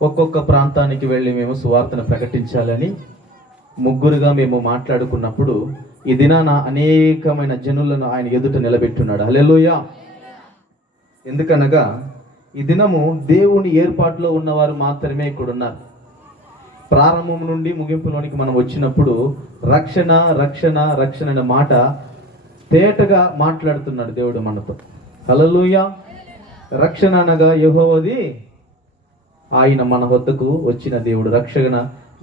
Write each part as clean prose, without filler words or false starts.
ఒక్కొక్క ప్రాంతానికి వెళ్ళి మేము సువార్తను ప్రకటించాలని ముగ్గురుగా మేము మాట్లాడుకున్నప్పుడు ఈ దినాన అనేకమైన జనులను ఆయన ఎదుట నిలబెట్టున్నాడు. హల్లెలూయా. ఎందుకనగా ఈ దినము దేవుని ఏర్పాటులో ఉన్నవారు మాత్రమే ఇక్కడ ఉన్నారు. ప్రారంభం నుండి ముగింపులోనికి మనం వచ్చినప్పుడు రక్షణ రక్షణ రక్షణ అనే మాట తేటగా మాట్లాడుతున్నాడు దేవుడు మనతో. హల్లెలూయా. రక్షణ అనగా యెహోవాది, ఆయన మన వద్దకు వచ్చిన దేవుడు, రక్షణ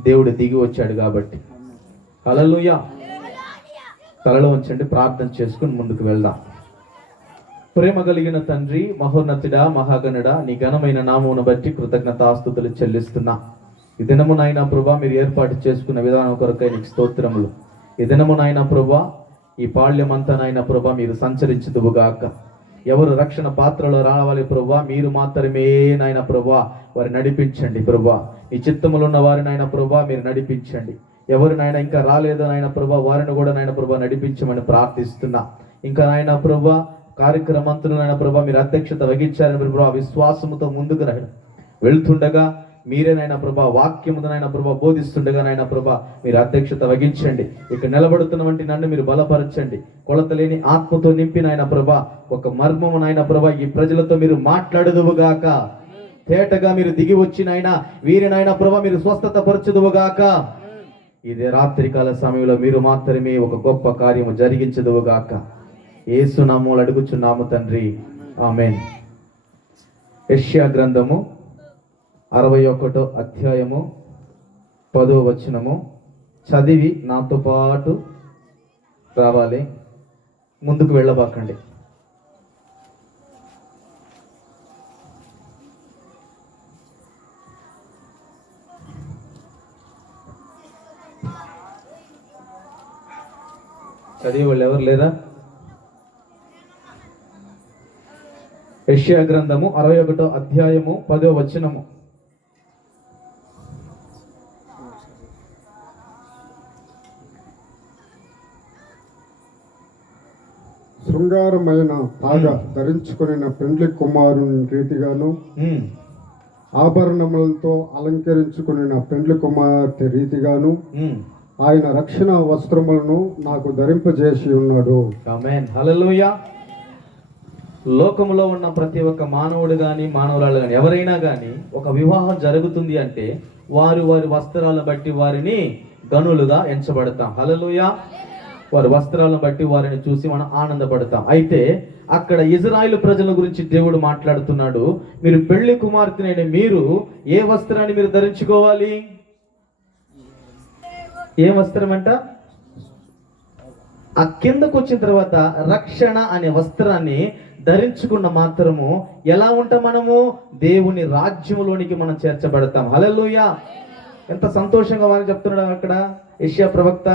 దేవుడు దిగి వచ్చాడు కాబట్టి. హల్లెలూయా. తలలో ఉంచండి, ప్రార్థన చేసుకుని ముందుకు వెళ్దాం. ప్రేమ కలిగిన తండ్రి, మహోన్నతుడా, మహాగణుడా, నీ ఘనమైన నామమును బట్టి కృతజ్ఞతాస్తుతులు చెల్లిస్తున్నా. ఈ దినము నాయన ప్రభా మీరు ఏర్పాటు చేసుకున్న విధానం కొరకై నీకు స్తోత్రములు. ఈ దినము నాయన ప్రభా ఈ పాళ్యమంతా నాయన ప్రభా మీరు సంచరించుదువుగాక. ఎవరు రక్షణ పాత్రలో రావాలి ప్రభా, మీరు మాత్రమే నాయన ప్రభా వారి నడిపించండి ప్రభా. ఈ చిత్తములు ఉన్న వారిని నాయన ప్రభా మీరు నడిపించండి. ఎవరు నాయన ఇంకా రాలేదో నాయన ప్రభా వారిని కూడా నాయన ప్రభా నడిపించమని ప్రార్థిస్తున్నా. ఇంకా నాయన ప్రభా కార్యక్రమంతులు నాయన ప్రభా మీరు అధ్యక్షత వహించారని ప్రభా విశ్వాసముతో ముందుకు వెళ్తుండగా మీరే నాయన ప్రభా వాక్యముతో నాయన ప్రభా బోధిస్తుండగా నాయన ప్రభా మీరు అధ్యక్షత వహించండి. ఇక్కడ నిలబడుతున్న వంటి నన్ను మీరు బలపరచండి. కొలత లేని ఆత్మతో నింపి నాయన ప్రభా ఒక మర్మము నాయన ప్రభా ఈ ప్రజలతో మీరు మాట్లాడుదువుగాక. తేటగా మీరు దిగి వచ్చినైనా వీరినైనా ప్రభా మీరు స్వస్థత పరచుదువుగాక. ఇదే రాత్రికాల సమయంలో మీరు మాత్రమే ఒక గొప్ప కార్యము జరిగించదువుగాక. యేసు నామములో అడుగుచున్నాము తండ్రి, ఆమేన్. యెషయా గ్రంథము 61వ అధ్యాయము 10వ వచనము చదివి నాతో పాటు రావాలి. ముందుకు వెళ్ళబాకండి. చదివి వాళ్ళు ఎవరు లేరా? యెషయా గ్రంథము 61వ అధ్యాయము 10వ వచనము. శృంగారమైన తాగ ధరించుకుని పెండ్లి కుమారుని రీతిగాను, ఆభరణములతో అలంకరించుకుని పెండ్లి కుమార్తె రీతిగాను ఆయన రక్షణ వస్త్రములను నాకు ధరింపజేసి ఉన్నాడు. ఆమేన్. హల్లెలూయా. లోకములో ఉన్న ప్రతి ఒక్క మానవుడు కానీ మానవురాలు కానీ ఎవరైనా కానీ ఒక వివాహం జరుగుతుంది అంటే వారి వస్త్రాలను బట్టి వారిని గనులుగా ఎంచబడతాం. హల్లెలూయా. వారి వస్త్రాలను బట్టి వారిని చూసి మనం ఆనందపడతాం. అయితే అక్కడ ఇజ్రాయేలు ప్రజల గురించి దేవుడు మాట్లాడుతున్నాడు. మీరు పెళ్లి కుమార్తెనైన మీరు ఏ వస్త్రాన్ని మీరు ధరించుకోవాలి? ఏ వస్త్రం అంట? ఆ కిందకు వచ్చిన తర్వాత రక్షణ అనే వస్త్రాన్ని ధరించుకున్న మాత్రము ఎలా ఉంటాం? మనము దేవుని రాజ్యములోనికి మనం చేర్చబడతాం. హల్లెలూయా. ఎంత సంతోషంగా వారు చెప్తున్నాడు అక్కడ యెషయా ప్రవక్త.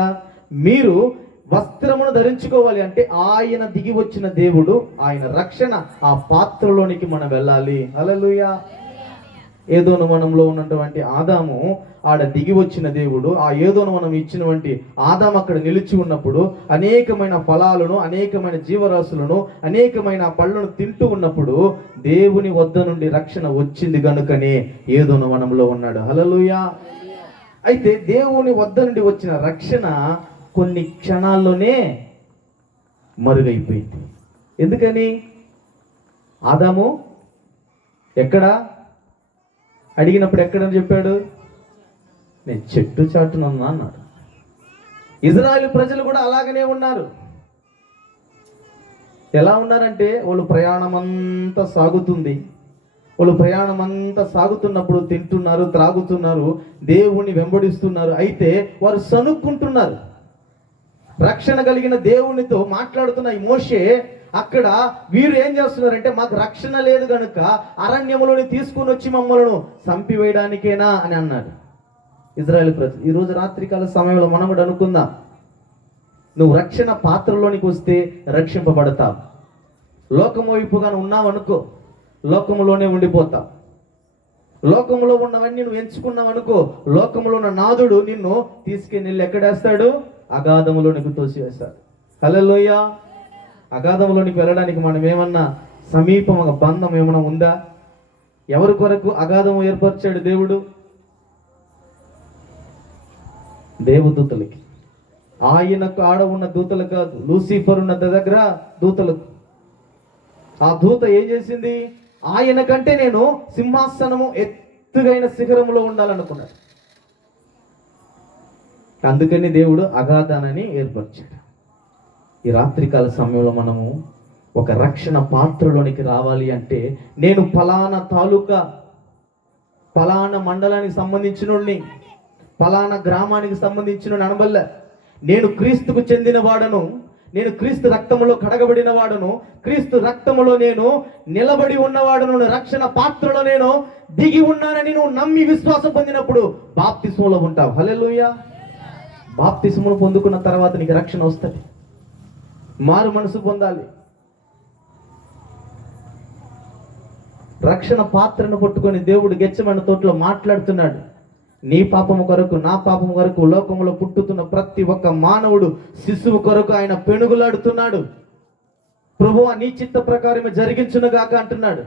మీరు వస్త్రమును ధరించుకోవాలి అంటే ఆయన దిగి వచ్చిన దేవుడు, ఆయన రక్షణ ఆ పాత్రలోనికి మనం వెళ్ళాలి. హల్లెలూయా. ఏదోను వనంలో ఉన్నటువంటి ఆదాము ఆడ దిగి వచ్చిన దేవుడు, ఆ ఏదోను మనం ఇచ్చినటువంటి ఆదాము అక్కడ నిలిచి ఉన్నప్పుడు అనేకమైన ఫలాలను, అనేకమైన జీవరాశులను, అనేకమైన పళ్ళను తింటూ ఉన్నప్పుడు దేవుని వద్ద నుండి రక్షణ వచ్చింది కనుకనే ఏదోను వనంలో ఉన్నాడు. హల్లెలూయా. అయితే దేవుని వద్ద నుండి వచ్చిన రక్షణ కొన్ని క్షణాల్లోనే మరుగైపోయింది. ఎందుకని? ఆదాము ఎక్కడ అడిగినప్పుడు ఎక్కడని చెప్పాడు? నేను చెట్టు చాటునున్నా అన్నాడు. ఇజ్రాయేలు ప్రజలు కూడా అలాగనే ఉన్నారు. ఎలా ఉన్నారంటే వాళ్ళు ప్రయాణం అంతా సాగుతుంది. వాళ్ళు ప్రయాణం అంతా సాగుతున్నప్పుడు తింటున్నారు, త్రాగుతున్నారు, దేవుణ్ణి వెంబడిస్తున్నారు. అయితే వారు సనుక్కుంటున్నారు. రక్షణ కలిగిన దేవునితో మాట్లాడుతున్న ఈ మోషే అక్కడ వీరు ఏం చేస్తున్నారంటే మాకు రక్షణ లేదు కనుక అరణ్యములోని తీసుకుని వచ్చి మమ్మలను చంపివేయడానికేనా అని అన్నాడు ఇజ్రాయేల్ ప్రజలు. ఈరోజు రాత్రికాల సమయంలో మనం కూడా అనుకుందాం, నువ్వు రక్షణ పాత్రలోనికి వస్తే రక్షింపబడతావు. లోకము వైపుగా ఉన్నావు అనుకో, లోకములోనే ఉండిపోతావు. లోకములో ఉన్నవన్నీ నువ్వు ఎంచుకున్నావు అనుకో, లోకములో ఉన్న నాదుడు నిన్ను తీసుకెళ్ళి ఎక్కడేస్తాడు? అగాధములోనికి తోసివేస్తాడు. హల్లెలూయా. అగాధంలోనికి వెళ్ళడానికి మనం ఏమన్నా సమీపం బంధం ఏమైనా ఉందా? ఎవరి కొరకు అగాధము ఏర్పరిచాడు దేవుడు? దేవదూతలకి. ఆయనకు ఆడ ఉన్న దూతలు కాదు, లూసిఫర్ ఉన్న దగ్గర దూతలకు. ఆ దూత ఏం చేసింది? ఆయన కంటే నేను సింహాసనము ఎత్తుగైన శిఖరములో ఉండాలనుకున్నాడు. అందుకని దేవుడు అగాధానని ఏర్పరిచాడు. ఈ రాత్రికాల సమయంలో మనము ఒక రక్షణ పాత్రలోనికి రావాలి అంటే, నేను ఫలానా తాలూకా, ఫలానా మండలానికి సంబంధించినోడిని, ఫలానా గ్రామానికి సంబంధించిన అనబల్ల, నేను క్రీస్తుకు చెందిన వాడను, నేను క్రీస్తు రక్తములో కడగబడిన వాడను, క్రీస్తు రక్తములో నేను నిలబడి ఉన్నవాడను, రక్షణ పాత్రలో నేను దిగి ఉన్నానని నువ్వు నమ్మి విశ్వాసం పొందినప్పుడు బాప్తిస్మలో ఉంటావు. హల్లెలూయా. బాప్తిస్మను పొందుకున్న తర్వాత నీకు రక్షణ వస్తుంది. మారు మనసు పొందాలి. రక్షణ పాత్రను పట్టుకొని దేవుడు గెచ్చమన్న తోటలో మాట్లాడుతున్నాడు. నీ పాపము కొరకు, నా పాపము కొరకు లోకములో పుట్టుతున్న ప్రతి ఒక్క మానవుడు శిశువు కొరకు ఆయన పెనుగులాడుతున్నాడు. ప్రభువా నీ చిత్త ప్రకారమే జరిగించునుగాక అంటున్నాడు.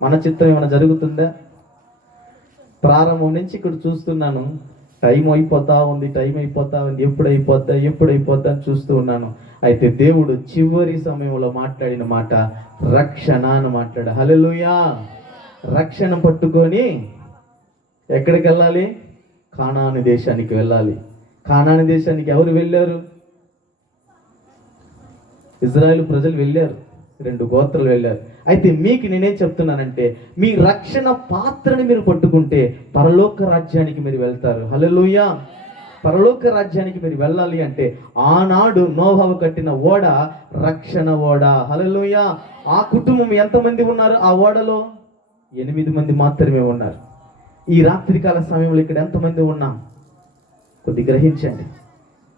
మన చిత్తం ఏమైనా జరుగుతుందా? ప్రారంభం నుంచి ఇక్కడ చూస్తున్నాను, టైం అయిపోతా ఉంది, ఎప్పుడైపోద్దా అని చూస్తూ ఉన్నాను. అయితే దేవుడు చివరి సమయంలో మాట్లాడిన మాట రక్షణ అని మాట్లాడు. హల్లెలూయా. రక్షణ పట్టుకొని ఎక్కడికి వెళ్ళాలి? కానాను దేశానికి వెళ్ళాలి. కానాను దేశానికి ఎవరు వెళ్ళారు? ఇజ్రాయేలు ప్రజలు వెళ్ళారు, 2 గోత్రాలు వెళ్ళారు. అయితే మీకు నేనేం చెప్తున్నానంటే, మీ రక్షణ పాత్రని మీరు పట్టుకుంటే పరలోక రాజ్యానికి మీరు వెళ్తారు. హల్లెలూయా. పరలోక రాజ్యానికి మీరు వెళ్ళాలి అంటే ఆనాడు నోవహు కట్టిన ఓడ రక్షణ ఓడ. హల్లెలూయా. ఆ కుటుంబం ఎంతమంది ఉన్నారు? ఆ ఓడలో 8 మంది మాత్రమే ఉన్నారు. ఈ రాత్రికాల సమయంలో ఇక్కడ ఎంతమంది ఉన్నాం? కొద్ది గ్రహించండి.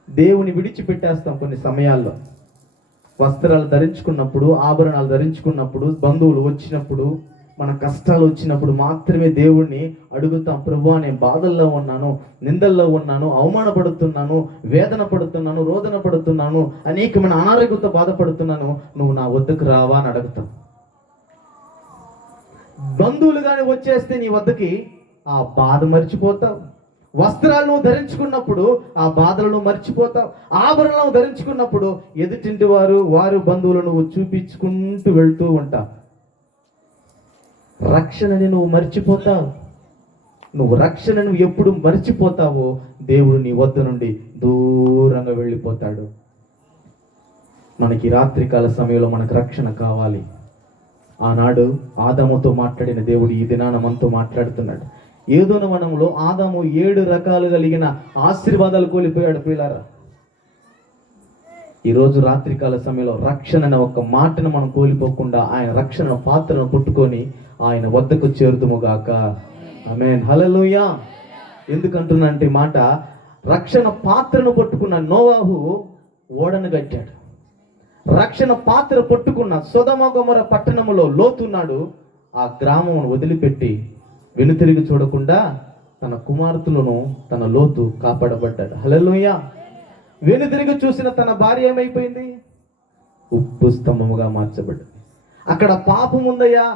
దేవుని విడిచిపెట్టేస్తాం కొన్ని సమయాల్లో. వస్త్రాలు ధరించుకున్నప్పుడు, ఆభరణాలు ధరించుకున్నప్పుడు, బంధువులు వచ్చినప్పుడు, మన కష్టాలు వచ్చినప్పుడు మాత్రమే దేవుణ్ణి అడుగుతాం. ప్రభువా నేను బాధల్లో ఉన్నాను, నిందల్లో ఉన్నాను, అవమానపడుతున్నాను, వేదన పడుతున్నాను, రోదన పడుతున్నాను, అనేకమైన అనారోగ్యంతో బాధపడుతున్నాను, నువ్వు నా వద్దకు రావా అని అడుగుతాం. బంధువులు కానీ వచ్చేస్తే నీ వద్దకి ఆ బాధ మర్చిపోతావు. వస్త్రాలు నువ్వు ధరించుకున్నప్పుడు ఆ బాధలను మర్చిపోతావు. ఆభరణలు ధరించుకున్నప్పుడు ఎదుటింటి వారు బంధువులు నువ్వు చూపించుకుంటూ వెళ్తూ ఉంటావు. రక్షణని నువ్వు మర్చిపోతావు. నువ్వు రక్షణను ఎప్పుడు మర్చిపోతావో దేవుడు నీ వద్ద నుండి దూరంగా వెళ్ళిపోతాడు. మనకి రాత్రికాల సమయంలో మనకు రక్షణ కావాలి. ఆనాడు ఆదాముతో మాట్లాడిన దేవుడు ఈ దినాన మనతో మాట్లాడుతున్నాడు. ఏదోన వనంలో ఆదాము 7 రకాలు కలిగిన ఆశీర్వాదాలు కోల్పోయాడు. పిల్లారా, ఈరోజు రాత్రికాల సమయంలో రక్షణ అనే ఒక మాటను మనం కోల్పోకుండా ఆయన రక్షణ పాత్రను పట్టుకొని ఆయన వద్దకు చేరుదుముగాక. ఆమేన్. హల్లెలూయా. ఎందుకంటున్నానంటే మాట, రక్షణ పాత్రను పట్టుకున్న నోవాహు ఓడను కట్టాడు. రక్షణ పాత్ర పట్టుకున్న సొదొమ గొమొర పట్టణములో లోతున్నాడు. ఆ గ్రామమును వదిలిపెట్టి వెనుతిరిగి చూడకుండా తన కుమార్తెలను తన లోతు కాపాడబడ్డాడు. హల్లెలూయా. వెనుతిరిగి చూసిన తన భార్య ఏమైపోయింది? ఉప్పు స్తంభముగా మార్చబడ్డది. అక్కడ పాపం ఉందయ్యా,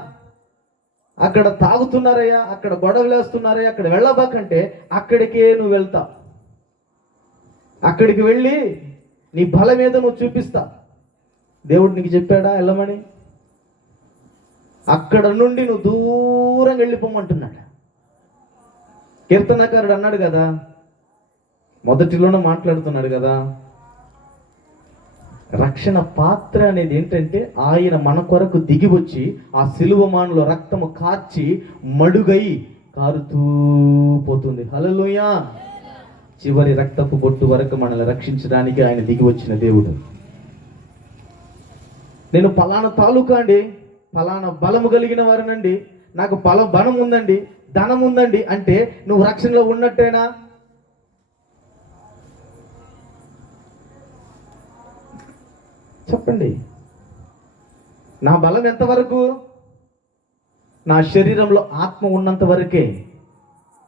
అక్కడ తాగుతున్నారయ్యా, అక్కడ గొడవలు వేస్తున్నారయ్యా, అక్కడ వెళ్ళబాకంటే అక్కడికే నువ్వు వెళ్తావు. అక్కడికి వెళ్ళి నీ బలం ఏదో నువ్వు చూపిస్తా. దేవుడు నీకు చెప్పాడా వెళ్ళమని? అక్కడ నుండి నువ్వు దూరం వెళ్ళిపోమంటున్నాడు. కీర్తనకారుడు అన్నాడు కదా, మొదటిలోనే మాట్లాడుతున్నాడు కదా, రక్షణ పాత్ర అనేది ఏంటంటే ఆయన మన కొరకు దిగి వచ్చి ఆ సిలువమానులో రక్తము కార్చి మడుగై కారుతూ పోతుంది. హల్లెలూయా. చివరి రక్తపు బొట్టు వరకు మనల్ని రక్షించడానికి ఆయన దిగి వచ్చిన దేవుడు. నేను ఫలానా తాలూకా అండి, ఫలానా బలము కలిగిన వారినండి, నాకు బలం ఉందండి, ధనం ఉందండి అంటే నువ్వు రక్షణలో ఉన్నట్టేనా? చెప్పండి. నా బలం ఎంతవరకు? నా శరీరంలో ఆత్మ ఉన్నంత వరకే.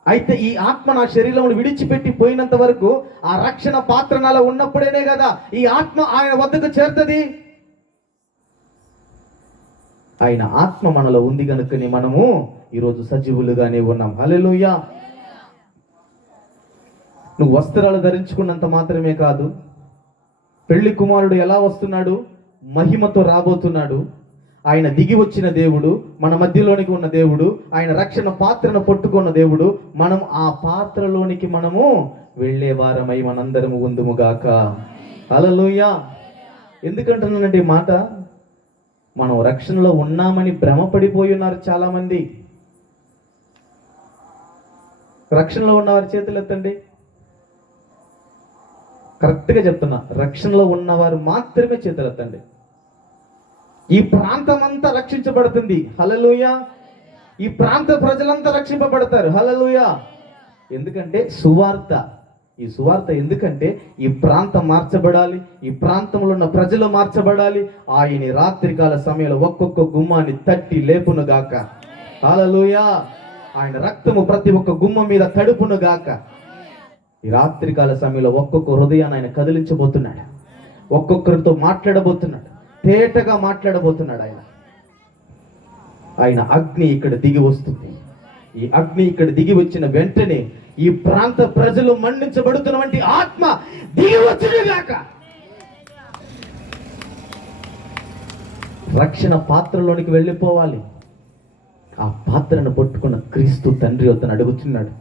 అయితే ఈ ఆత్మ నా శరీరంలో విడిచిపెట్టి పోయినంత వరకు ఆ రక్షణ పాత్ర నాలో ఉన్నప్పుడేనే కదా ఈ ఆత్మ ఆయన వద్దకు చేరుతుంది. ఆయన ఆత్మ మనలో ఉంది కనుకనే మనము ఈరోజు సజీవులుగానే ఉన్నాం. హల్లెలూయా. నువ్వు వస్త్రాలు ధరించుకున్నంత మాత్రమే కాదు, పెళ్లి కుమారుడు ఎలా వస్తున్నాడు? మహిమతో రాబోతున్నాడు. ఆయన దిగి వచ్చిన దేవుడు, మన మధ్యలోనికి ఉన్న దేవుడు, ఆయన రక్షణ పాత్రను పట్టుకున్న దేవుడు. మనం ఆ పాత్రలోనికి మనము వెళ్ళే వారమై మనందరము ఉందుముగాక. హల్లెలూయా. ఎందుకంటున్నానంటే ఈ మాట, మనం రక్షణలో ఉన్నామని భ్రమపడిపోయి ఉన్నారు చాలా మంది. రక్షణలో ఉన్నవారి చేతులు ఎత్తండి. కరెక్ట్గా చెప్తున్నా, రక్షణలో ఉన్నవారు మాత్రమే చేతులు ఎత్తండి. ఈ ప్రాంతం అంతా రక్షించబడుతుంది. హల్లెలూయా. ఈ ప్రాంత ప్రజలంతా రక్షింపబడతారు. హల్లెలూయా. ఎందుకంటే సువార్త, ఈ సువార్త ఎందుకంటే ఈ ప్రాంతం మార్చబడాలి, ఈ ప్రాంతంలో ఉన్న ప్రజలు మార్చబడాలి. ఆయన రాత్రికాల సమయంలో ఒక్కొక్క గుమ్మాన్ని తట్టి లేపును గాక. హల్లెలూయా. ఆయన రక్తము ప్రతి ఒక్క గుమ్మం మీద తడుపును గాక. ఈ రాత్రికాల సమయంలో ఒక్కొక్క హృదయాన్ని ఆయన కదిలించబోతున్నాడు. ఒక్కొక్కరితో మాట్లాడబోతున్నాడు, తేటగా మాట్లాడబోతున్నాడు. ఆయన అగ్ని ఇక్కడ దిగి వస్తుంది. ఈ అగ్ని ఇక్కడ దిగి వచ్చిన వెంటనే ఈ ప్రాంత ప్రజలు మండించబడుతున్నటువంటి ఆత్మ దిగి వచ్చునుగాక. రక్షణ పాత్రలోనికి వెళ్ళిపోవాలి. ఆ పాత్రను పట్టుకున్న క్రీస్తు తండ్రి వద్దను అడుగుతున్నాడు,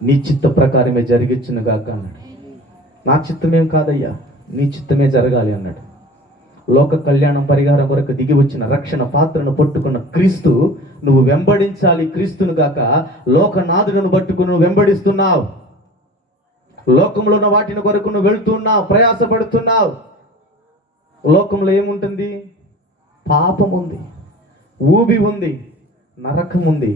నీ చిత్త ప్రకారమే జరిగించునుగాక అన్నాడు. నా చిత్తమేం కాదయ్యా, నీ చిత్తమే జరగాలి అన్నాడు. లోక కళ్యాణం పరిహారం కొరకు దిగి వచ్చిన రక్షణ పాత్రను పట్టుకున్న క్రీస్తు నువ్వు వెంబడించాలి. క్రీస్తును గాక లోకనాథులను పట్టుకుని నువ్వు వెంబడిస్తున్నావు. లోకంలో ఉన్న వాటిని కొరకు నువ్వు వెళ్తున్నావు, ప్రయాసపడుతున్నావు. లోకంలో ఏముంటుంది? పాపం ఉంది, ఊబి ఉంది, నరకం ఉంది,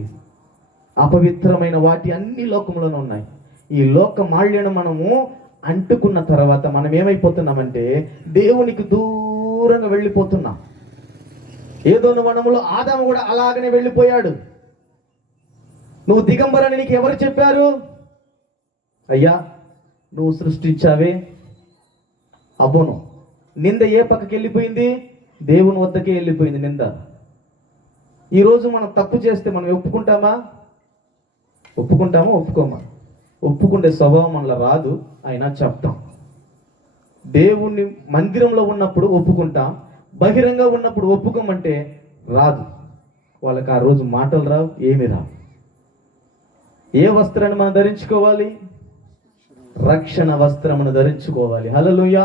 అపవిత్రమైన వాటి అన్ని లోకంలోనే ఉన్నాయి. ఈ లోక మాల్యను మనము అంటుకున్న తర్వాత మనం ఏమైపోతున్నామంటే దేవునికి దూరంగా వెళ్ళిపోతున్నాం. ఏదో వనములో ఆదాము కూడా అలాగనే వెళ్ళిపోయాడు. నువ్వు దిగంబరని నీకు ఎవరు చెప్పారు? అయ్యా నువ్వు సృష్టించావే. అబ్బోను, నింద ఏ పక్కకి వెళ్ళిపోయింది? దేవుని వద్దకే వెళ్ళిపోయింది నింద. ఈరోజు మనం తప్పు చేస్తే మనం ఒప్పుకుంటామా? ఒప్పుకోమా? ఒప్పుకుంటే స్వభావం మనలో రాదు, అయినా చెప్తాం. దేవుణ్ణి మందిరంలో ఉన్నప్పుడు ఒప్పుకుంటాం, బహిరంగ ఉన్నప్పుడు ఒప్పుకోమంటే రాదు. వాళ్ళకి ఆ రోజు మాటలు రావు, ఏమి రావు. ఏ వస్త్రాన్ని మనం ధరించుకోవాలి? రక్షణ వస్త్రమును ధరించుకోవాలి. హల్లెలూయా.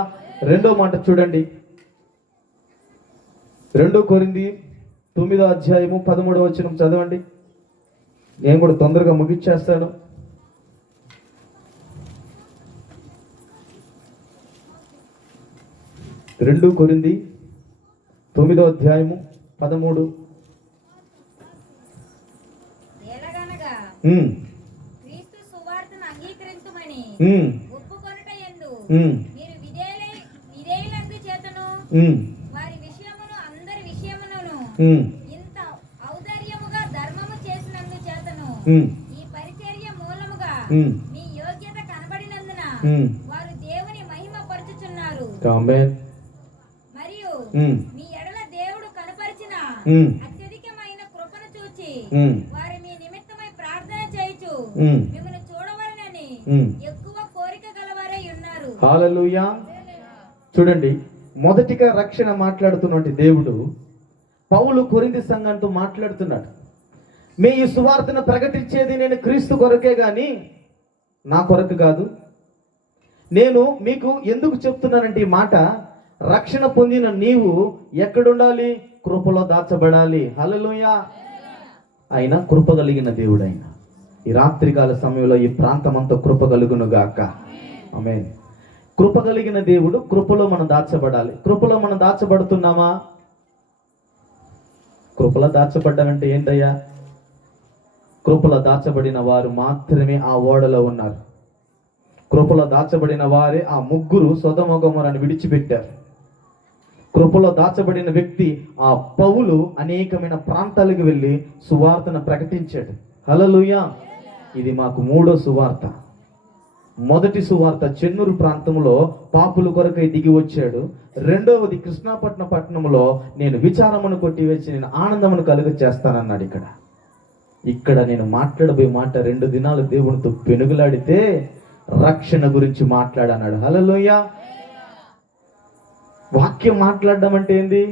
రెండో మాట చూడండి, 2 కొరింథీ 9వ అధ్యాయము 13వ వచనం చదవండి. నేను కూడా తొందరగా ముగిచ్చేస్తాను. 2 కొరింథీ 9వ అధ్యాయము 13. క్రీస్తు సువార్తను అంగీకరించుమని ఒప్పుకొనుటయందు మీరు విధేయులందు చేతను వారి విషయమును అందరి విషయమును ఇంత ఔదార్యముగా ధర్మము చేసినందు చేతను ఈ పరిచర్య మూలముగా మీ యోగ్యత కనబడినందున వారు దేవుని మహిమ పరచుచున్నారు. మరియు మీ ఎడల దేవుడు కనపరిచిన అత్యధికమైన కృపను చూచి వారి మీ నిమిత్తమై ప్రార్థన చేయుచు మిమ్మల్ని చూడవలనని ఎక్కువ కోరిక గలవారై ఉన్నారు. హల్లెలూయా. చూడండి, మొదటిగా రక్షణ మాట్లాడుతున్నటువంటి దేవుడు పౌలు కొరింథీ సంఘంతో మాట్లాడుతున్నాడు. మీ ఈ సువార్తను ప్రకటించేది నేను క్రీస్తు కొరకే గాని నా కొరకు కాదు. నేను మీకు ఎందుకు చెప్తున్నానంటే ఈ మాట, రక్షణ పొందిన నీవు ఎక్కడుండాలి? కృపలో దాచబడాలి. హల్లెలూయా. ఆయన కృప కలిగిన దేవుడు. ఆయన ఈ రాత్రికాల సమయంలో ఈ ప్రాంతమంతా కృప కలుగును గాక. ఆమేన్. కృప కలిగిన దేవుడు, కృపలో మనం దాచబడాలి. కృపలో మనం దాచబడుతున్నామా? కృపలో దాచబడ్డానంటే ఏంటయ్యా? కృపలో దాచబడిన వారు మాత్రమే ఆ ఓడలో ఉన్నారు. కృపలో దాచబడిన వారే ఆ ముగ్గురు సొదొమ గొమొరను విడిచిపెట్టారు. కృపలో దాచబడిన వ్యక్తి ఆ పౌలు అనేకమైన ప్రాంతాలకు వెళ్ళి సువార్తను ప్రకటించాడు. హల్లెలూయా. ఇది మాకు 3వ సువార్త. మొదటి సువార్త చెన్నూరు ప్రాంతంలో పాపుల కొరకై దిగి వచ్చాడు. రెండవది కృష్ణాపట్నం పట్టణంలో నేను విచారమును కొట్టివేసి నేను ఆనందమును కలుగ చేస్తానన్నాడు. ఇక్కడ నేను మాట్లాడబోయే మాట 2 దినాలు దేవునితో పెనుగులాడితే రక్షణ గురించి మాట్లాడన్నాడు. హల్లెలూయా. వాక్యం మాట్లాడడం అంటే ఏంది?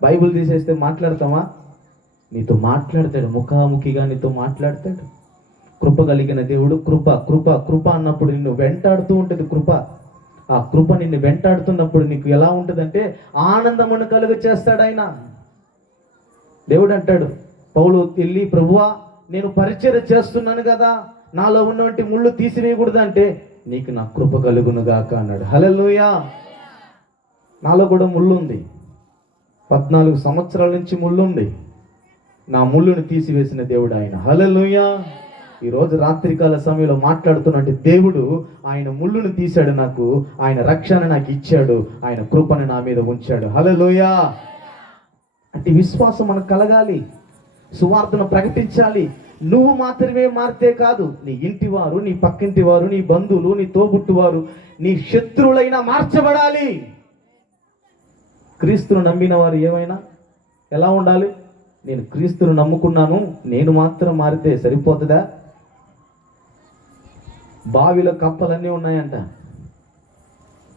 బైబిల్ తీసేస్తే మాట్లాడతామా? నీతో మాట్లాడతాడు, ముఖాముఖిగా నీతో మాట్లాడతాడు. కృప కలిగిన దేవుడు. కృప కృప కృప అన్నప్పుడు నిన్ను వెంటాడుతూ ఉంటుంది కృప. ఆ కృప నిన్ను వెంటాడుతున్నప్పుడు నీకు ఎలా ఉంటుందంటే ఆనందమును కలుగ చేస్తాడు ఆయన. దేవుడు అంటాడు, పౌలు వెళ్ళి, ప్రభువా నేను పరిచర్య చేస్తున్నాను కదా, నాలో ఉన్నటువంటి ముళ్ళు తీసివేయకూడదు అంటే, నీకు నా కృప కలుగును గాక అన్నాడు. హల్లెలూయా. నాలో కూడా ముళ్ళు ఉంది, 14 సంవత్సరాల నుంచి ముళ్ళు ఉంది. నా ముళ్ళును తీసివేసిన దేవుడు ఆయన. హల్లెలూయా. ఈరోజు రాత్రికాల సమయంలో మాట్లాడుతున్నట్టు దేవుడు ఆయన ముళ్ళును తీశాడు నాకు, ఆయన రక్షణ నాకు ఇచ్చాడు, ఆయన కృపను నా మీద ఉంచాడు. హల్లెలూయా. అంటే విశ్వాసం మనకు కలగాలి, సువార్తను ప్రకటించాలి. నువ్వు మాత్రమే మారితే కాదు, నీ ఇంటి వారు, నీ పక్కింటి వారు, నీ బంధువులు, నీ తోబుట్టువారు, నీ శత్రువులైనా మార్చబడాలి. క్రీస్తును నమ్మిన వారు ఏమైనా ఎలా ఉండాలి? నేను క్రీస్తును నమ్ముకున్నాను, నేను మాత్రం మారితే సరిపోతుందా? బావిలో కప్పలన్నీ ఉన్నాయంట,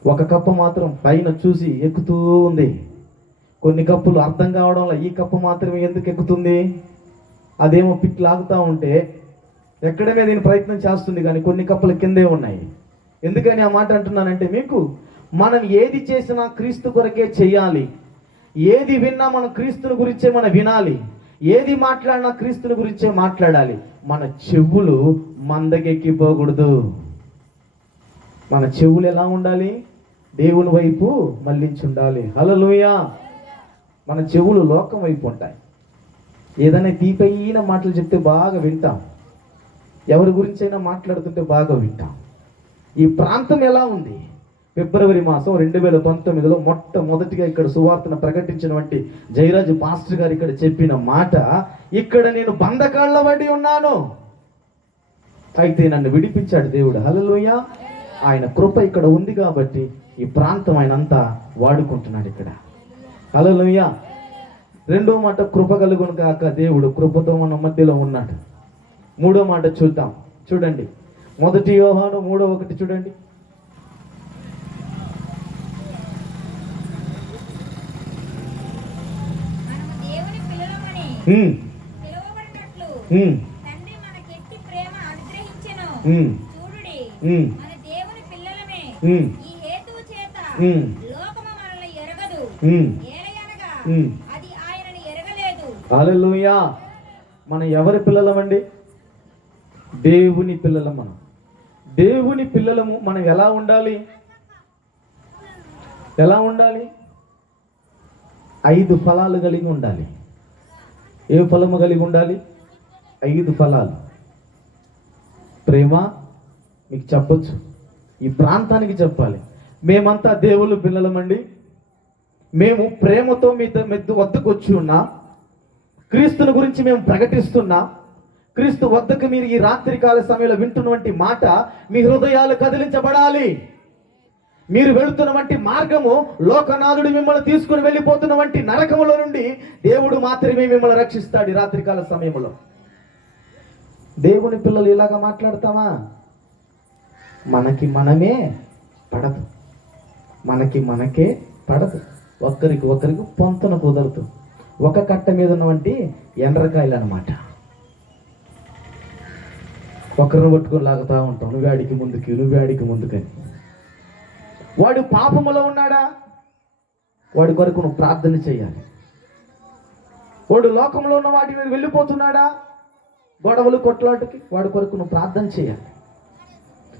ఒక కప్ప మాత్రం పైన చూసి ఎక్కుతూ ఉంది. కొన్ని కప్పులు అర్థం కావడంలో ఈ కప్ప మాత్రమే ఎందుకు ఎక్కుతుంది? అదేమో పిట్ లాగుతూ ఉంటే ఎక్కడమే దీని ప్రయత్నం చేస్తుంది, కానీ కొన్ని కప్పలు కిందే ఉన్నాయి. ఎందుకని ఆ మాట అంటున్నానంటే, మీకు మనం ఏది చేసినా క్రీస్తు కొరకే చేయాలి. ఏది విన్నా మనం క్రీస్తుని గురించే మనం వినాలి. ఏది మాట్లాడినా క్రీస్తుని గురించే మాట్లాడాలి. మన చెవులు మందకెక్కిపోకూడదు. మన చెవులు ఎలా ఉండాలి? దేవుని వైపు మళ్ళించి ఉండాలి. హల్లెలూయా. మన చెవులు లోకం వైపు ఉంటాయి. ఏదైనా తీపైన మాటలు చెప్తే బాగా వింటాం, ఎవరి గురించైనా మాట్లాడుతుంటే బాగా వింటాం. ఈ ప్రాంతం ఎలా ఉంది? ఫిబ్రవరి మాసం 2019లో మొట్టమొదటిగా ఇక్కడ సువార్తను ప్రకటించినటువంటి జయరాజు పాస్టర్ గారు ఇక్కడ చెప్పిన మాట, ఇక్కడ నేను బంధకాళ్ళ పడి ఉన్నాను, అయితే నన్ను విడిపించాడు దేవుడు. హల్లెలూయా. ఆయన కృప ఇక్కడ ఉంది కాబట్టి ఈ ప్రాంతం ఆయన అంతా వాడుకుంటున్నాడు ఇక్కడ. హల్లెలూయా. రెండో మాట, కృప కలుగును కాక, దేవుడు కృపతో మన మధ్యలో ఉన్నాడు. మూడో మాట చూద్దాం, చూడండి. 1 యోహాను 3:1 చూడండి. పిలువబడినట్లు తండ్రి మనకెట్టి ప్రేమ అనుగ్రహించెను. చూడుడి, మన దేవుని పిల్లలమే. ఈ హేతువు చేత లోకము మనల్ని ఎరగదు, ఏలయనగా అది ఆయనని ఎరగలేదు. హల్లెలూయా. మనం ఎవరి పిల్లలమండి? దేవుని పిల్లలం. మనం దేవుని పిల్లలము. మనం ఎలా ఉండాలి? ఎలా ఉండాలి? 5 ఫలాలు కలిగి ఉండాలి. ఏ ఫలము కలిగి ఉండాలి? 5 ఫలాలు. ప్రేమ మీకు చెప్పొచ్చు, ఈ ప్రాంతానికి చెప్పాలి. మేమంతా దేవుని పిల్లలమండి, మేము ప్రేమతో మీ వద్దకు వచ్చి ఉన్నా, క్రీస్తుని గురించి మేము ప్రకటిస్తున్నా. క్రీస్తు వద్దకు మీరు ఈ రాత్రికాల సమయంలో వింటున్నటువంటి మాట మీ హృదయాలు కదిలించబడాలి. మీరు వెళుతున్నటువంటి మార్గము లోకనాథుడు మిమ్మల్ని తీసుకుని వెళ్ళిపోతున్నటువంటి నరకములో నుండి దేవుడు మాత్రమే మిమ్మల్ని రక్షిస్తాడు. ఈ రాత్రికాల సమయంలో దేవుని పిల్లలు ఇలాగా మాట్లాడతామా? మనకి మనమే పడదు, మనకి మనకే పడదు. ఒకరికి ఒకరికి పొంతన కుదరదు. ఒక కట్ట మీద ఉన్నటువంటి ఎండ్రకాయలు అన్నమాట. ఒకరిని పట్టుకొని లాగుతూ ఉంటాం, నువ్వేడికి ముందుకి, నువ్వేడికి ముందుకని. వాడు పాపములో ఉన్నాడా? వాడి కొరకు నువ్వు ప్రార్థన చేయాలి. వాడు లోకంలో ఉన్న వాటి మీద వెళ్ళిపోతున్నాడా? గొడవలు కొట్లాటకి, వాడి కొరకు నువ్వు ప్రార్థన చేయాలి.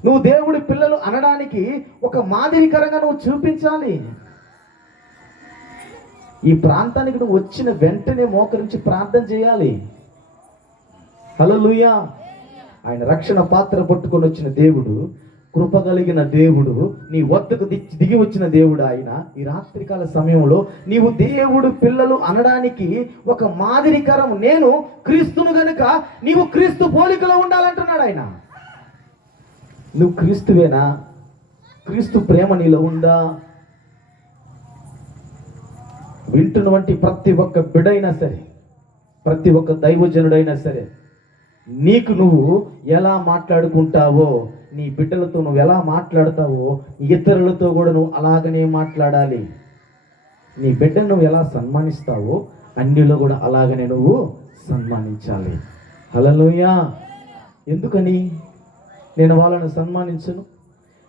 నువ్వు దేవుడి పిల్లలు అనడానికి ఒక మాదిరికరంగా నువ్వు చూపించాలి. ఈ ప్రాంతానికి నువ్వు వచ్చిన వెంటనే మోకరించి ప్రార్థన చేయాలి. హల్లెలూయా. ఆయన రక్షణ పాత్ర పట్టుకొని వచ్చిన దేవుడు, కృప కలిగిన దేవుడు, నీ వద్దకు దిగి వచ్చిన దేవుడు ఆయన. ఈ రాత్రికాల సమయంలో నీవు దేవుడు పిల్లలు అనడానికి ఒక మాదిరికరం. నేను క్రీస్తును గనుక నీవు క్రీస్తు పోలికలో ఉండాలంటున్నాడు ఆయన. నువ్వు క్రీస్తువేనా? క్రీస్తు ప్రేమ నీలో ఉందా? వింటున్నటువంటి ప్రతి ఒక్క బిడ్డైనా సరే, ప్రతి ఒక్క దైవజనుడైనా సరే, నీకు నువ్వు ఎలా మాట్లాడుకుంటావో, నీ బిడ్డలతో నువ్వు ఎలా మాట్లాడతావో, ఇతరులతో కూడా నువ్వు అలాగనే మాట్లాడాలి. నీ బిడ్డను నువ్వు ఎలా సన్మానిస్తావో అన్నిలో కూడా అలాగనే నువ్వు సన్మానించాలి. హల్లెలూయా. ఎందుకని నేను వాళ్ళని సన్మానించను,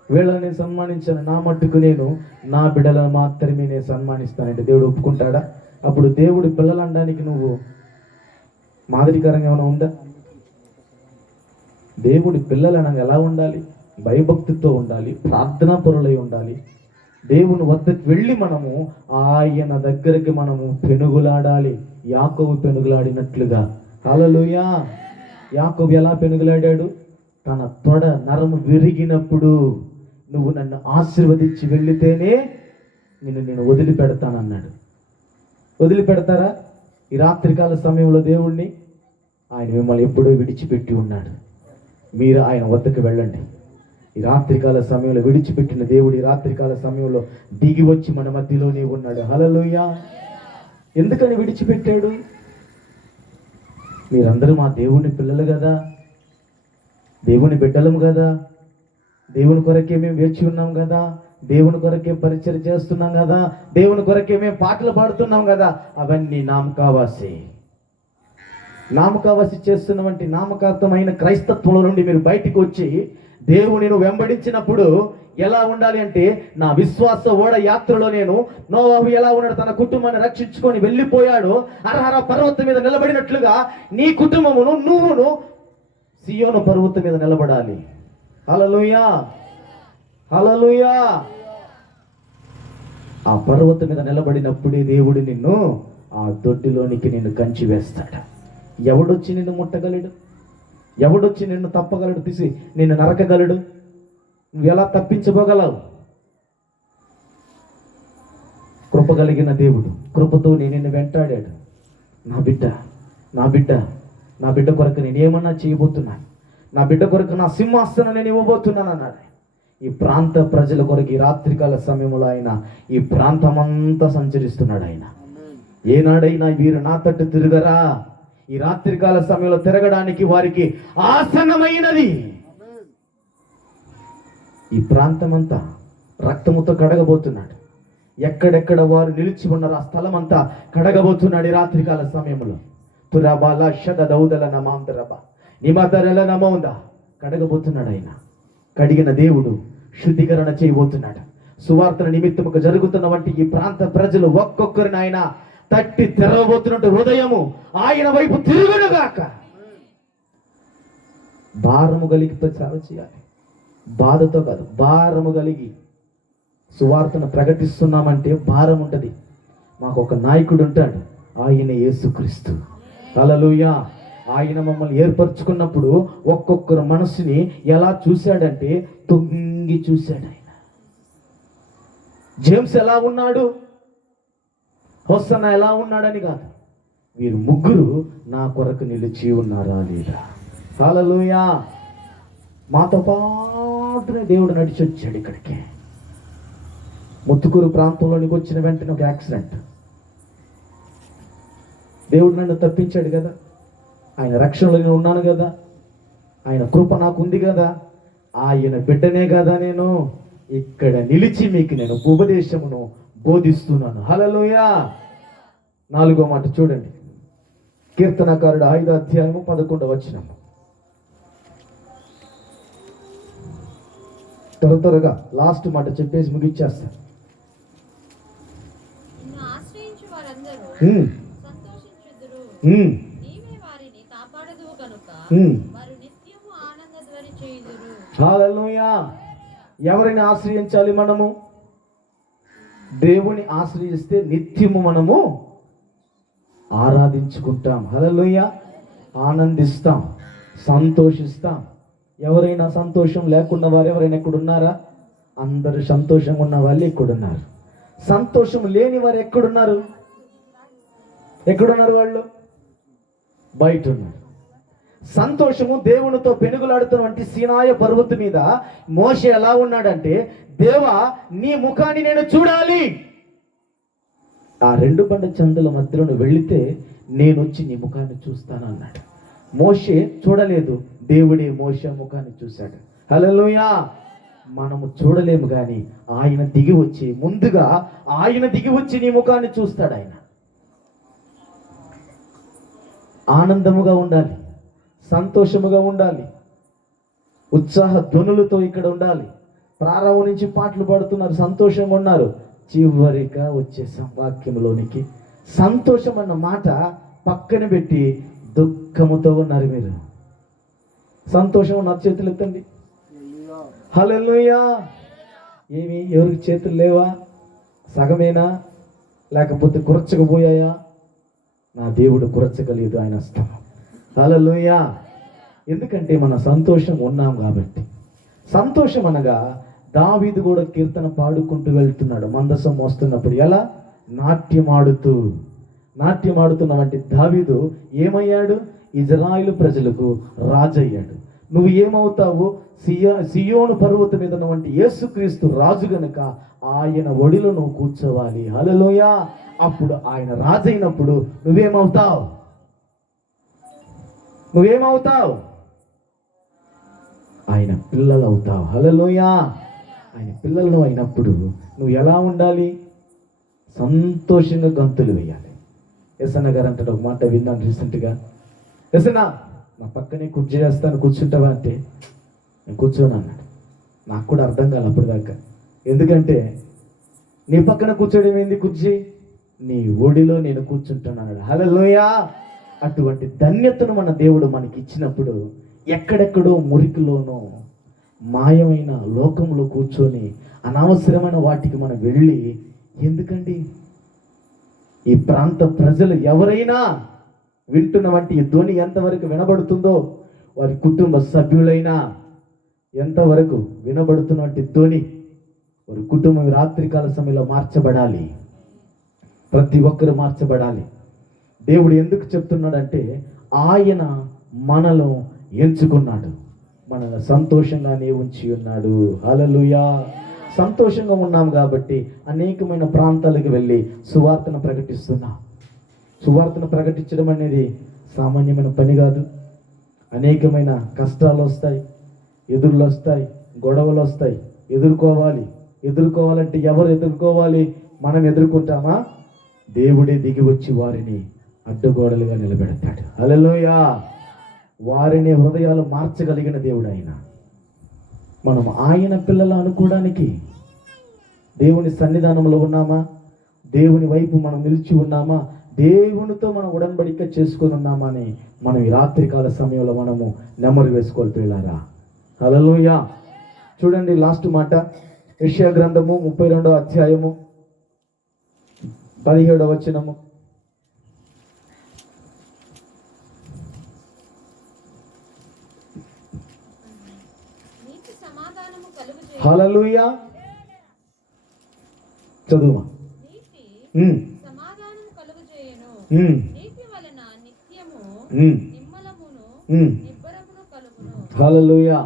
వీళ్ళని నేను సన్మానించను, నా మట్టుకు నేను నా బిడ్డలను మాత్రమే నేను సన్మానిస్తానంటే దేవుడు ఒప్పుకుంటాడా? అప్పుడు దేవుడి పిల్లలు అనడానికి నువ్వు మాదిరికరంగా ఏమైనా ఉందా? దేవుడి పిల్లలు అనగా ఎలా ఉండాలి? భయభక్తితో ఉండాలి, ప్రార్థనా పరులై ఉండాలి. దేవుని వద్దకు వెళ్ళి మనము ఆయన దగ్గరికి మనము పెనుగులాడాలి. యాకోబు పెనుగులాడినట్లుగా. హల్లెలూయా. యాకోబు ఎలా పెనుగులాడాడు? తన తొడ నరము విరిగినప్పుడు, నువ్వు నన్ను ఆశీర్వదించి వెళ్ళితేనే నేను వదిలిపెడతానన్నాడు. వదిలిపెడతారా? ఈ రాత్రికాల సమయంలో దేవుణ్ణి ఆయన మిమ్మల్ని ఎప్పుడో విడిచిపెట్టి ఉన్నాడు. మీరు ఆయన వద్దకు వెళ్ళండి. ఈ రాత్రికాల సమయంలో విడిచిపెట్టిన దేవుడు ఈ రాత్రికాల సమయంలో దిగి వచ్చి మన మధ్యలోనే ఉన్నాడు. హల్లెలూయా. ఎందుకని విడిచిపెట్టాడు? మీరందరూ మా దేవుని పిల్లలు కదా, దేవుని బిడ్డలము కదా, దేవుని కొరకే మేము వేచి ఉన్నాం కదా, దేవుని కొరకే పరిచయం చేస్తున్నాం కదా, దేవుని కొరకే మేము పాటలు పాడుతున్నాం కదా. అవన్నీ నామకావాసి చేస్తున్నటువంటి నామకార్థమైన క్రైస్తత్వంలో నుండి మీరు బయటికి వచ్చి దేవుని వెంబడించినప్పుడు ఎలా ఉండాలి అంటే, నా విశ్వాస ఓడ యాత్రలో నేను నోవాహు ఎలా ఉన్నాడు, తన కుటుంబాన్ని రక్షించుకొని వెళ్ళిపోయాడు, అర్హర పర్వతం మీద నిలబడినట్లుగా నీ కుటుంబమును నువ్వును సియోను పర్వతం మీద నిలబడాలి. హల్లెలూయా. హల్లెలూయా. ఆ పర్వతం మీద నిలబడినప్పుడే దేవుడు నిన్ను ఆ దొడ్డిలోనికి నిన్ను కంచి వేస్తాడు. ఎవడొచ్చి నిన్ను ముట్టగలడు? ఎవడొచ్చి నిన్ను తప్పగలడు? తీసి నిన్ను నరకగలడు? నువ్వు ఎలా తప్పించబోగలవు? కృప కలిగిన దేవుడు కృపతో నిన్ను వెంటాడాడు. నా బిడ్డ, నా బిడ్డ, నా బిడ్డ కొరకు నేను ఏమన్నా చేయబోతున్నాను, నా బిడ్డ కొరకు నా సింహాసనం నేను ఇవ్వబోతున్నాను అన్నాడు. ఈ ప్రాంత ప్రజల కొరకు ఈ రాత్రికాల సమయంలో ఆయన ఈ ప్రాంతమంతా సంచరిస్తున్నాడు. ఆయన ఏనాడైనా వీరు నా తట్టు తిరగరా? ఈ రాత్రికాల సమయంలో తిరగడానికి వారికి ఆసన్నమైనది. ఈ ప్రాంతమంతా రక్తముతో కడగబోతున్నాడు. ఎక్కడెక్కడ వారు నిలిచి ఉన్నారో ఆ స్థలం అంతా కడగబోతున్నాడు ఈ రాత్రికాల సమయంలో. తురబాల షద దౌదల నమాంతరబ నిమదరల నమౌంద కడగబోతున్నాడు ఆయన. కడిగిన దేవుడు శుద్ధీకరణ చేయబోతున్నాడు. సువార్తన నిమిత్తముకు జరుగుతున్న వంటి ఈ ప్రాంత ప్రజలు ఒక్కొక్కరిని ఆయన తట్టి తెరవబోతున్నట్టు హృదయము ఆయన వైపు తిరుగునుగాక. భారము కలిగి సేవ చేయాలి. బాధతో కాదు, భారము కలిగి సువార్తను ప్రకటిస్తున్నామంటే భారం ఉంటుంది. మాకు ఒక నాయకుడు ఉంటాడు, ఆయన యేసుక్రీస్తు. హల్లెలూయా. ఆయన మమ్మల్ని ఏర్పరచుకున్నప్పుడు ఒక్కొక్కరు మనసుని ఎలా చూశాడంటే తొంగి చూశాడు ఆయన. జేమ్స్ ఎలా ఉన్నాడు, హోసన్న ఎలా ఉన్నాడని కాదు, వీరు ముగ్గురు నా కొరకు నిలిచి ఉన్నారా లేదా. హల్లెలూయా. మాతో పాటునే దేవుడు నడిచి వచ్చాడు ఇక్కడికి. ముత్తుకూరు ప్రాంతంలోనికి వచ్చిన వెంటనే ఒక యాక్సిడెంట్. దేవుడు నన్ను తప్పించాడు కదా, ఆయన రక్షణలో నేను ఉన్నాను కదా, ఆయన కృప నాకు ఉంది కదా, ఆయన బిడ్డనే కదా, నేను ఇక్కడ నిలిచి మీకు నేను ఉపదేశమును బోధిస్తున్నాను. హల్లెలూయా. 4వ మాట చూడండి, కీర్తనకారుడు 5వ అధ్యాయము 11వ వచనము. త్వరగా లాస్ట్ మాట చెప్పేసి ముగిచ్చేస్తాను. హల్లెలూయా. ఎవరిని ఆశ్రయించాలి మనము? దేవుని ఆశ్రయిస్తే నిత్యము మనము ఆరాధించుకుంటాం. హల్లెలూయా. ఆనందిస్తాం, సంతోషిస్తాం. ఎవరైనా సంతోషం లేకుండా వారు ఎవరైనా ఎక్కడున్నారా? అందరూ సంతోషంగా ఉన్న వాళ్ళు ఎక్కడున్నారు? సంతోషం లేని వారు ఎక్కడున్నారు? ఎక్కడున్నారు? వాళ్ళు బయట ఉన్నారు. సంతోషము దేవునితో పెనుగులాడుతున్నటువంటి సీనాయ పర్వత మీద మోషే ఎలా ఉన్నాడంటే, దేవా నీ ముఖాన్ని నేను చూడాలి, ఆ రెండు బండ చందుల మధ్యలో నువ్వు వెళితే నేను వచ్చి నీ ముఖాన్ని చూస్తాను అన్నాడు. మోషే చూడలేదు, దేవుడే మోషే ముఖాన్ని చూశాడు. హల్లెలూయా. మనము చూడలేము కానీ ఆయన దిగి వచ్చి, ముందుగా ఆయన దిగి వచ్చి నీ ముఖాన్ని చూస్తాడు. ఆయన ఆనందముగా ఉండాలి, సంతోషముగా ఉండాలి, ఉత్సాహ ధ్వనులతో ఇక్కడ ఉండాలి. ప్రారంభం నుంచి పాటలు పాడుతున్నారు, సంతోషంగా ఉన్నారు. చివరిగా వచ్చేసాం వాక్యంలోనికి. సంతోషం అన్న మాట పక్కన పెట్టి దుఃఖముతో ఉన్నారు మీరు. సంతోషం నా చేతులు ఎత్తండి. హల్లెలూయా. ఏమి ఎవరికి చేతులు లేవా? సగమేనా? లేకపోతే కురచకపోయాయా? నా దేవుడు కురచగలేదు, ఆయన హస్తం. హల్లెలూయా. ఎందుకంటే మన సంతోషం ఉన్నాం కాబట్టి. సంతోషం అనగా దావీదు కూడా కీర్తన పాడుకుంటూ వెళ్తున్నాడు మందసం మోస్తున్నప్పుడు. ఎలా? నాట్యమాడుతున్న వంటి దావీదు ఏమయ్యాడు? ఇజ్రాయిలు ప్రజలకు రాజయ్యాడు. నువ్వు ఏమవుతావు? సియోను పర్వతం మీద ఉన్నటువంటి యేసుక్రీస్తు రాజు గనుక ఆయన ఒడిలో నువ్వు కూర్చోవాలి. హల్లెలూయా. అప్పుడు ఆయన రాజైనప్పుడు నువ్వేమవుతావు? ఆయన పిల్లలు అవుతావు. హల్లెలూయా. ఆయన పిల్లలను అయినప్పుడు నువ్వు ఎలా ఉండాలి? సంతోషంగా గంతులు వేయాలి. ఎసన్న గారు అంటాడు, ఒక మాట విన్నాను రీసెంట్గా. ఎసన్నా, నా పక్కనే కుర్చీ చేస్తాను, కూర్చుంటావా అంటే నేను కూర్చోను అన్నాడు. నాకు కూడా అర్థం కాదు అప్పుడు దాకా. ఎందుకంటే నీ పక్కన కూర్చోడం ఏంది? కుర్చీ నీ ఒడిలో నేను కూర్చుంటాను అన్నాడు. హల్లెలూయా. అటువంటి ధన్యతను మన దేవుడు మనకి ఇచ్చినప్పుడు ఎక్కడెక్కడో మురికిలోనో మాయమైన లోకంలో కూర్చొని అనవసరమైన వాటికి మనం వెళ్ళి ఎందుకండి? ఈ ప్రాంత ప్రజలు ఎవరైనా వింటున్న వంటి ఈ ధ్వని ఎంతవరకు వినబడుతుందో, వారి కుటుంబ సభ్యులైనా ఎంతవరకు వినబడుతున్నటువంటి ధ్వని, వారి కుటుంబం రాత్రికాల సమయంలో మార్చబడాలి. ప్రతి ఒక్కరు మార్చబడాలి. దేవుడు ఎందుకు చెప్తున్నాడంటే ఆయన మనలో ఎంచుకున్నాడు, మనల్ని సంతోషంగానే ఉంచి ఉన్నాడు. హల్లెలూయా. సంతోషంగా ఉన్నాం కాబట్టి అనేకమైన ప్రాంతాలకు వెళ్ళి సువార్తను ప్రకటిస్తున్నాం. సువార్తను ప్రకటించడం అనేది సామాన్యమైన పని కాదు. అనేకమైన కష్టాలు వస్తాయి, ఎదురులు వస్తాయి, గొడవలు వస్తాయి. ఎదుర్కోవాలంటే ఎవరు ఎదుర్కోవాలి? మనం ఎదుర్కొంటామా? దేవుడే దిగి వచ్చి వారిని అడ్డుగోడలుగా నిలబెడతాడు. హల్లెలూయా. వారిని హృదయాలు మార్చగలిగిన దేవుడు ఆయన. మనం ఆయన పిల్లలు అనుకోవడానికి దేవుని సన్నిధానంలో ఉన్నామా? దేవుని వైపు మనం నిలిచి ఉన్నామా? దేవునితో మనం ఉడன்பడిక చేసుకొని ఉన్నామా అని మనం ఈ రాత్రికాల సమయంలో మనము నెమ్మది వేసుకోవాలి పిల్లారా. హల్లెలూయా. చూడండి లాస్ట్ మాట, యెషయా గ్రంథము 32వ అధ్యాయము 17వ వచనము. హల్లెలూయా. చదువుమా. హల్లెలూయా.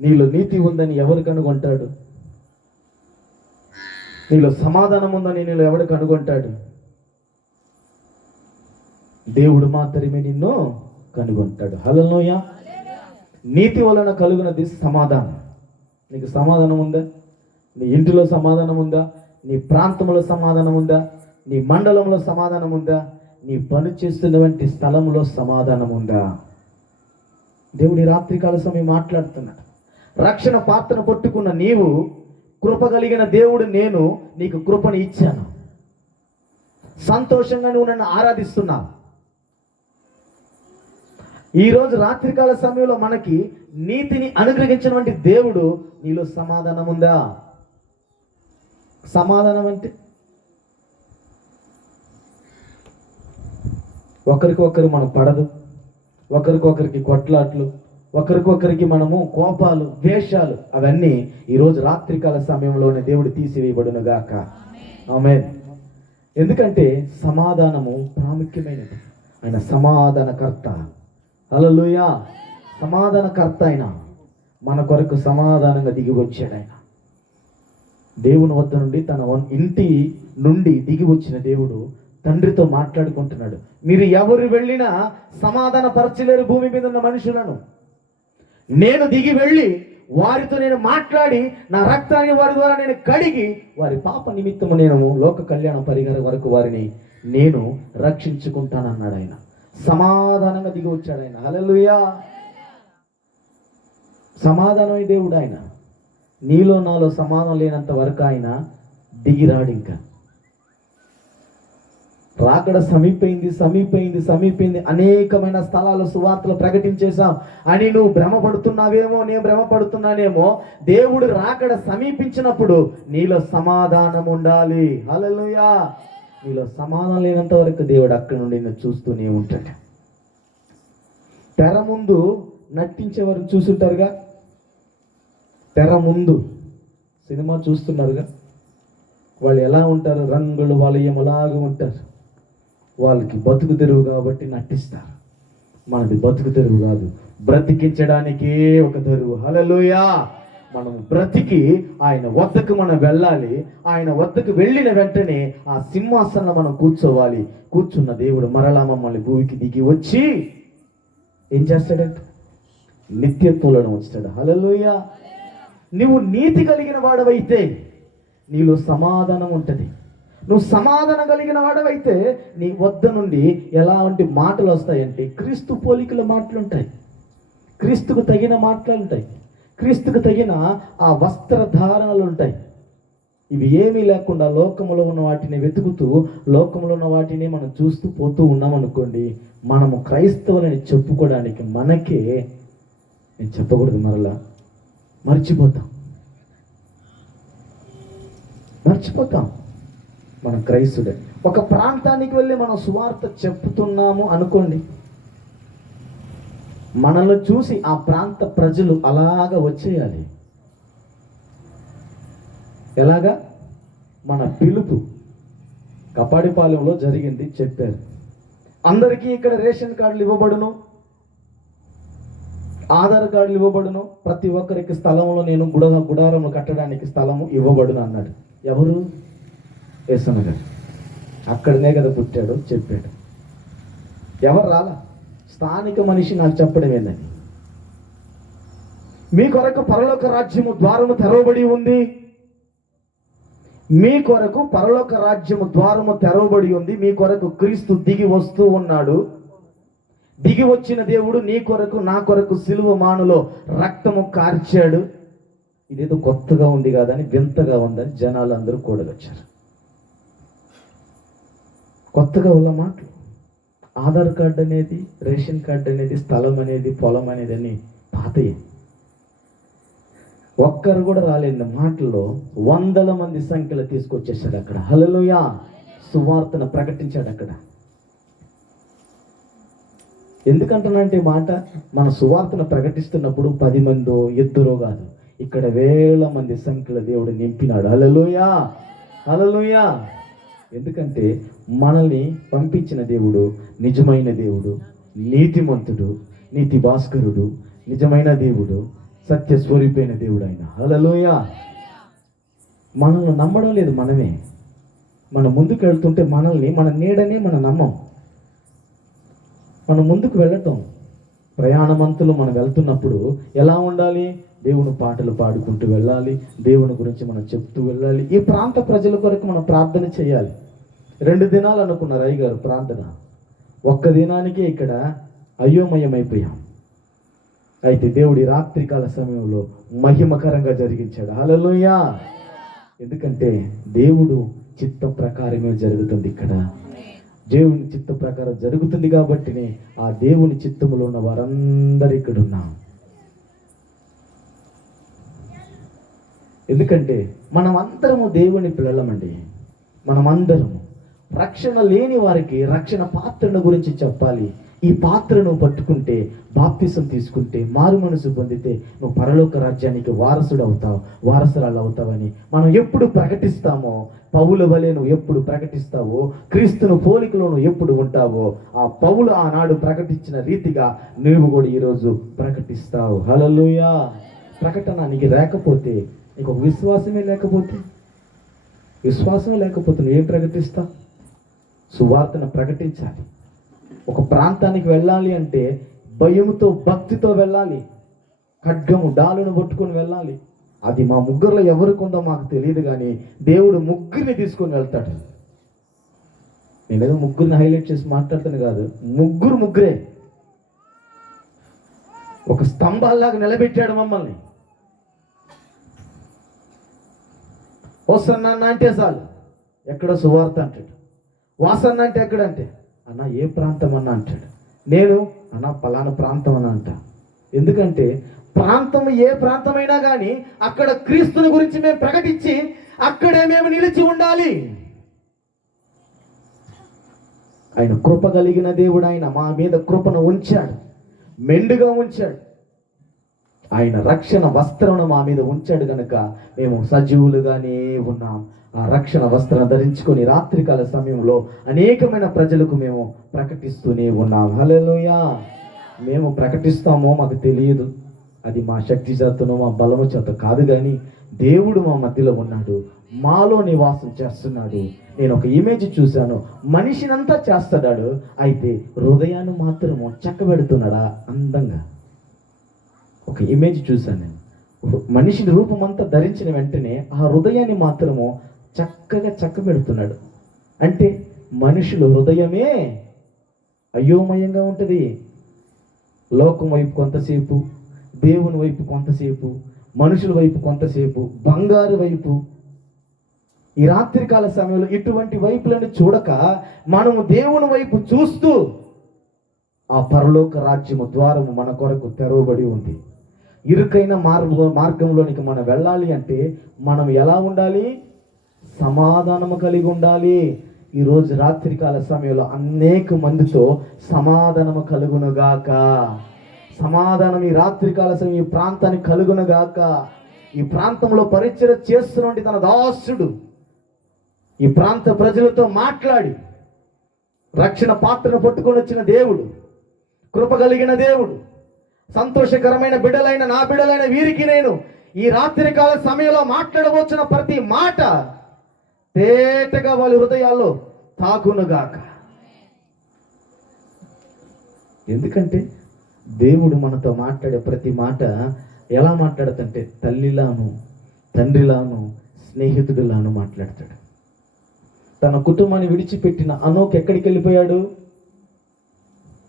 నీలో నీతి ఉందని ఎవరు కనుగొంటాడు? నీలో సమాధానం ఉందని నీలో ఎవడు కనుగొంటాడు? దేవుడు మాత్రమే నిన్ను కనుగొంటాడు. హల్లెలూయా. నీతి వలన కలుగునది సమాధానం. నీకు సమాధానం ఉందా? నీ ఇంటిలో సమాధానం ఉందా? నీ ప్రాంతంలో సమాధానం ఉందా? నీ మండలంలో సమాధానం ఉందా? నీ పని చేస్తున్నటువంటి స్థలంలో సమాధానం ఉందా? దేవుడి రాత్రికాల సమయం మాట్లాడుతున్నాడు. రక్షణ పాత్రను పట్టుకున్న నీవు, కృప కలిగిన దేవుడు నేను నీకు కృపను ఇచ్చాను. సంతోషంగా నువ్వు నన్ను ఆరాధిస్తున్నావు. ఈరోజు రాత్రికాల సమయంలో మనకి నీతిని అనుగ్రహించినటువంటి దేవుడు, నీలో సమాధానం ఉందా? సమాధానం అంటే ఒకరికొకరు మనం పడదు, ఒకరికొకరికి కొట్లాట్లు, ఒకరికొకరికి మనము కోపాలు, ద్వేషాలు, అవన్నీ ఈరోజు రాత్రికాల సమయంలోనే దేవుడు తీసివేయబడును గాక. ఆమేన్. ఎందుకంటే సమాధానము ప్రాముఖ్యమైనది. ఆయన సమాధానకర్త. హల్లెలూయా. సమాధానకర్త ఆయన, మన కొరకు సమాధానంగా దిగి వచ్చాడు ఆయన. దేవుని వద్ద నుండి తన ఇంటి నుండి దిగి వచ్చిన దేవుడు తండ్రితో మాట్లాడుకుంటున్నాడు. మీరు ఎవరు వెళ్ళినా సమాధాన పరచలేరు భూమి మీద ఉన్న మనుషులను. నేను దిగి వెళ్ళి వారితో నేను మాట్లాడి నా రక్తాన్ని వారి ద్వారా నేను కడిగి వారి పాప నిమిత్తము నేను లోక కళ్యాణ పరిహారం వరకు వారిని నేను రక్షించుకుంటానన్నాడు ఆయన. సమాధానంగా దిగి వచ్చాడు ఆయన. హల్లెలూయా. సమాధానం దేవుడు ఆయన. నీలో నాలో సమాధానం లేనంత వరకు ఆయన దిగిరాడు. ఇంకా రాకడ సమీపైంది. అనేకమైన స్థలాలు సువార్తలు ప్రకటించేశాం అని నువ్వు భ్రమపడుతున్నావేమో, నేను భ్రమపడుతున్నానేమో. దేవుడు రాకడ సమీపించినప్పుడు నీలో సమాధానం ఉండాలి. హల్లెలూయా. నీలో సమాధానం లేనంత వరకు దేవుడు అక్కడి నుండి నిన్ను చూస్తూనే ఉంటాడు. తెర ముందు నటించేవారు చూసుంటారుగా, తెర ముందు సినిమా చూస్తున్నారుగా, వాళ్ళు ఎలా ఉంటారు? రంగులు వలయములాగా ఉంటారు. వాళ్ళకి బతుకు తెరువు కాబట్టి నటిస్తారు. మనది బతుకు తెరువు కాదు, బ్రతికించడానికే ఒక తెరువు. హల్లెలూయా. మనం బ్రతికి ఆయన వద్దకు మనం వెళ్ళాలి. ఆయన వద్దకు వెళ్ళిన వెంటనే ఆ సింహాసనంలో మనం కూర్చోవాలి. కూర్చున్న దేవుడు మరలా మమ్మల్ని భూమికి దిగి వచ్చి ఏం చేస్తాడంటే నిత్యత్వంలో ఉంచుతాడు. హల్లెలూయా. నువ్వు నీతి కలిగిన వాడవైతే నీలో సమాధానం ఉంటుంది. నువ్వు సమాధానం కలిగిన వాడవైతే నీ వద్ద నుండి ఎలాంటి మాటలు వస్తాయంటే క్రీస్తు పోలికల మాటలు ఉంటాయి, క్రీస్తుకు తగిన మాటలు ఉంటాయి, క్రీస్తుకు తగిన ఆ వస్త్రధారణలు ఉంటాయి. ఇవి ఏమీ లేకుండా లోకములో ఉన్న వాటిని వెతుకుతూ లోకములో ఉన్న వాటిని మనం చూస్తూ పోతూ ఉన్నాం అనుకోండి, మనము క్రైస్తవులని చెప్పుకోవడానికి మనకే, నేను చెప్పకూడదు మరలా, మర్చిపోతాం. మనం క్రైస్తుడే. ఒక ప్రాంతానికి వెళ్ళి మనం సువార్త చెప్తున్నాము అనుకోండి, మనల్ని చూసి ఆ ప్రాంత ప్రజలు అలాగా వచ్చేయాలి. ఎలాగా? మన పిలుపు కపాడిపాలెంలో జరిగింది చెప్పారు. అందరికీ ఇక్కడ రేషన్ కార్డులు ఇవ్వబడును, ఆధార్ కార్డులు ఇవ్వబడును, ప్రతి ఒక్కరికి స్థలంలో నేను గుడారము కట్టడానికి స్థలము ఇవ్వబడును అన్నాడు. ఎవరు? యేసన్న గారు. అక్కడనే కదా పుట్టాడు, చెప్పాడు. ఎవరు రాలా? స్థానిక మనిషి నాకు చెప్పడం ఏందని, మీ కొరకు పరలోక రాజ్యము ద్వారము తెరవబడి ఉంది, మీ కొరకు పరలోక రాజ్యము ద్వారము తెరవబడి ఉంది, మీ కొరకు క్రీస్తు దిగి వస్తూ ఉన్నాడు. దిగి వచ్చిన దేవుడు నీ కొరకు నా కొరకు సిలువ మానులో రక్తము కార్చాడు. ఇదేదో కొత్తగా ఉంది కాదని, వింతగా ఉందని జనాలు అందరూ కూడగొచ్చారు. కొత్తగా ఉన్న మాటలు. ఆధార్ కార్డు అనేది, రేషన్ కార్డు అనేది, స్థలం అనేది, పొలం అనేది అని పాతయ్యి. ఒక్కరు కూడా రాలేని మాటల్లో 100 మంది సంఖ్యలో తీసుకొచ్చేసాడు అక్కడ. హల్లెలూయా. సువార్తను ప్రకటించాడు అక్కడ. ఎందుకంటానంటే మాట, మన సువార్తను ప్రకటిస్తున్నప్పుడు 10 మందో 2 కాదు, ఇక్కడ 1000 మంది సంఖ్యలో దేవుడు నింపినాడు. హల్లెలూయా. హల్లెలూయా. ఎందుకంటే మనల్ని పంపించిన దేవుడు నిజమైన దేవుడు, నీతిమంతుడు, నీతి భాస్కరుడు, నిజమైన దేవుడు, సత్య స్వరూపైన దేవుడు ఆయన. హల్లెలూయా. మనల్ని నమ్మడం లేదు మనమే. మనం ముందుకు వెళ్తుంటే మనల్ని, మన నీడనే మనం నమ్మం. మనం ముందుకు వెళ్ళటం, ప్రయాణమంతులు మనం వెళ్తున్నప్పుడు ఎలా ఉండాలి? దేవుని పాటలు పాడుకుంటూ వెళ్ళాలి, దేవుని గురించి మనం చెప్తూ వెళ్ళాలి. ఈ ప్రాంత ప్రజల కొరకు మనం ప్రార్థన చేయాలి. 2 దినాలు అనుకున్నారు అయ్యగారు ప్రార్థన, ఒక్క దినానికే ఇక్కడ అయోమయమైపోయాం. అయితే దేవుడి రాత్రికాల సమయంలో మహిమకరంగా జరిగించాడు. హల్లెలూయా. ఎందుకంటే దేవుడు చిత్తం ప్రకారమే జరుగుతుంది ఇక్కడ. దేవుని చిత్త ప్రకారం జరుగుతుంది కాబట్టినే ఆ దేవుని చిత్తములో ఉన్న వారందరూ ఇక్కడ ఉన్నాం. ఎందుకంటే మనమందరము దేవుని పిల్లలమండి. మనమందరము రక్షణ లేని వారికి రక్షణ పాత్రల గురించి చెప్పాలి. ఈ పాత్ర నువ్వు పట్టుకుంటే, బాప్తిసం తీసుకుంటే, మారు మనసు పొందితే నువ్వు పరలోక రాజ్యానికి వారసుడు అవుతావు, వారసురాలు అవుతావని మనం ఎప్పుడు ప్రకటిస్తామో, పౌలు వలె నువ్వు ఎప్పుడు ప్రకటిస్తావో, క్రీస్తును పోలికలో నువ్వు ఎప్పుడు ఉంటావో, ఆ పౌలు ఆనాడు ప్రకటించిన రీతిగా నువ్వు కూడా ఈరోజు ప్రకటిస్తావు. హల్లెలూయా. ప్రకటన నీకు లేకపోతే, నీకు ఒక విశ్వాసమే లేకపోతే నువ్వేం ప్రకటిస్తావు? సువార్తను ప్రకటించాలి. ఒక ప్రాంతానికి వెళ్ళాలి అంటే భయముతో, భక్తితో వెళ్ళాలి. ఖడ్గము, డాలును పట్టుకొని వెళ్ళాలి. అది మా ముగ్గురులో ఎవరికి ఉందో మాకు తెలియదు, కానీ దేవుడు ముగ్గురిని తీసుకొని వెళ్తాడు. నేనేదో ముగ్గురిని హైలైట్ చేసి మాట్లాడుతాను కాదు, ముగ్గురే ఒక స్తంభాల్లాగా నిలబెట్టాడు మమ్మల్ని. వస్తున్నా అంటే చాలు, ఎక్కడో సువార్త అంటాడు. వాసన్న అంటే ఎక్కడంటే, అన్న ఏ ప్రాంతం అన్న అంటాడు. నేను అన్న పలానా ప్రాంతం అన్న అంట. ఎందుకంటే ప్రాంతం ఏ ప్రాంతమైనా కానీ అక్కడ క్రీస్తుని గురించి మేము ప్రకటించి అక్కడే మేము నిలిచి ఉండాలి. ఆయన కృప కలిగిన దేవుడు. ఆయన మా మీద కృపను ఉంచాడు, మెండుగా ఉంచాడు. ఆయన రక్షణ వస్త్రమును మా మీద ఉంచాడు కనుక మేము సజీవులుగానే ఉన్నాం. ఆ రక్షణ వస్త్రం ధరించుకొని రాత్రికాల సమయంలో అనేకమైన ప్రజలకు మేము ప్రకటిస్తూనే ఉన్నాం. హల్లెలూయా. మేము ప్రకటిస్తామో మాకు తెలియదు, అది మా శక్తి చేతనో మా బలము చేత కాదు, కానీ దేవుడు మా మధ్యలో ఉన్నాడు, మాలో నివాసం చేస్తున్నాడు. నేను ఒక ఇమేజ్ చూశాను, మనిషినంతా చేస్తాడు, అయితే హృదయాన్ని మాత్రము చక్కబెడుతున్నాడా అందంగా. ఒక ఇమేజ్ చూశాను నేను. మనిషిని రూపమంతా ధరించిన వెంటనే ఆ హృదయాన్ని మాత్రము చక్కగా చక్కబెడుతున్నాడు. అంటే మనుషుల హృదయమే అయోమయంగా ఉంటుంది. లోకం వైపు కొంతసేపు, దేవుని వైపు కొంతసేపు, మనుషుల వైపు కొంతసేపు, బంగారు వైపు. ఈ రాత్రికాల సమయంలో ఇటువంటి వైపులను చూడక మనము దేవుని వైపు చూస్తూ ఆ పరలోక రాజ్యము ద్వారము మన కొరకు తెరవబడి ఉంది. ఇరుకైన మార్గంలోనికి మనం వెళ్ళాలి అంటే మనం ఎలా ఉండాలి? సమాధానము కలిగి ఉండాలి. ఈరోజు రాత్రికాల సమయంలో అనేక మందితో సమాధానము కలుగునుగాక. సమాధానం ఈ రాత్రికాల సమయం ఈ ప్రాంతానికి కలుగునుగాక. ఈ ప్రాంతంలో పరిచయం చేస్తున్నటువంటి తన దాసుడు ఈ ప్రాంత ప్రజలతో మాట్లాడి రక్షణ పాత్రను పట్టుకొని వచ్చిన దేవుడు, కృప కలిగిన దేవుడు, సంతోషకరమైన బిడ్డలైన నా బిడ్డలైన వీరికి నేను ఈ రాత్రికాల సమయంలో మాట్లాడవచ్చిన ప్రతి మాట తేటగా వాళ్ళ హృదయాల్లో తాకునుగాక. ఎందుకంటే దేవుడు మనతో మాట్లాడే ప్రతి మాట ఎలా మాట్లాడతంటే తల్లిలాను, తండ్రిలాను, స్నేహితుడిలాను మాట్లాడతాడు. తన కుటుంబాన్ని విడిచిపెట్టిన అనోక్ ఎక్కడికి వెళ్ళిపోయాడు?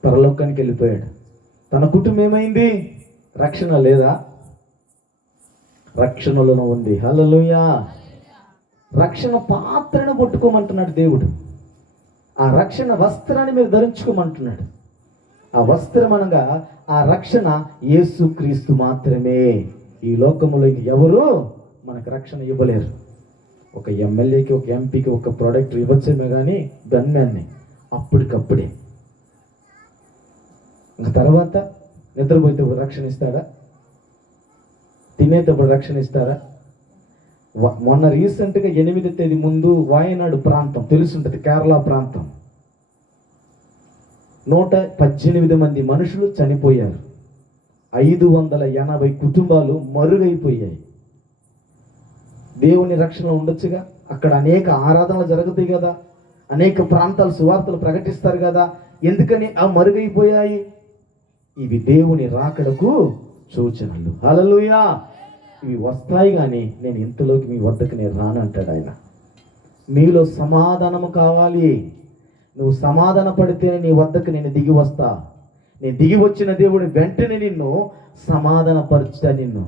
పరలోకానికి వెళ్ళిపోయాడు. తన కుటుంబం ఏమైంది? రక్షణ లేదా? రక్షణలోనూ ఉంది. హల్లెలూయా. రక్షణ పాత్రను పట్టుకోమంటున్నాడు దేవుడు. ఆ రక్షణ వస్త్రాన్ని మీరు ధరించుకోమంటున్నాడు. ఆ వస్త్రం అనగా ఆ రక్షణ యేసుక్రీస్తు మాత్రమే. ఈ లోకములో ఎవరు మనకు రక్షణ ఇవ్వలేరు. ఒక ఎమ్మెల్యేకి, ఒక ఎంపీకి ఒక ప్రోడక్ట్ ఇవ్వచ్చేమే కానీ గన్మ్యాన్ని అప్పటికప్పుడే. ఇంకా తర్వాత నిద్రపోయేటప్పుడు రక్షణ ఇస్తాడా? తినేటప్పుడు రక్షణ ఇస్తారా? మొన్న రీసెంట్గా 8వ తేదీ ముందు వాయనాడు ప్రాంతం తెలుసుంటుంది, కేరళ ప్రాంతం, 118 మంది మనుషులు చనిపోయారు. 580 కుటుంబాలు మరుగైపోయాయి. దేవుని రక్షణ ఉండొచ్చుగా. అక్కడ అనేక ఆరాధనలు జరుగుతాయి కదా, అనేక ప్రాంతాలు సువార్తలు ప్రకటిస్తారు కదా. ఎందుకని ఆ మరుగైపోయాయి? ఇవి దేవుని రాకడకు సూచనలు. హల్లెలూయా. ఇవి వస్తాయి, కానీ నేను ఇంతలోకి మీ వద్దకు నేను రానంటాడు ఆయన. మీలో సమాధానము కావాలి. నువ్వు సమాధాన పడితేనే నీ వద్దకు నేను దిగి వస్తా. నేను దిగి వచ్చిన దేవుడు వెంటనే నిన్ను సమాధాన పరుచుతా. నిన్ను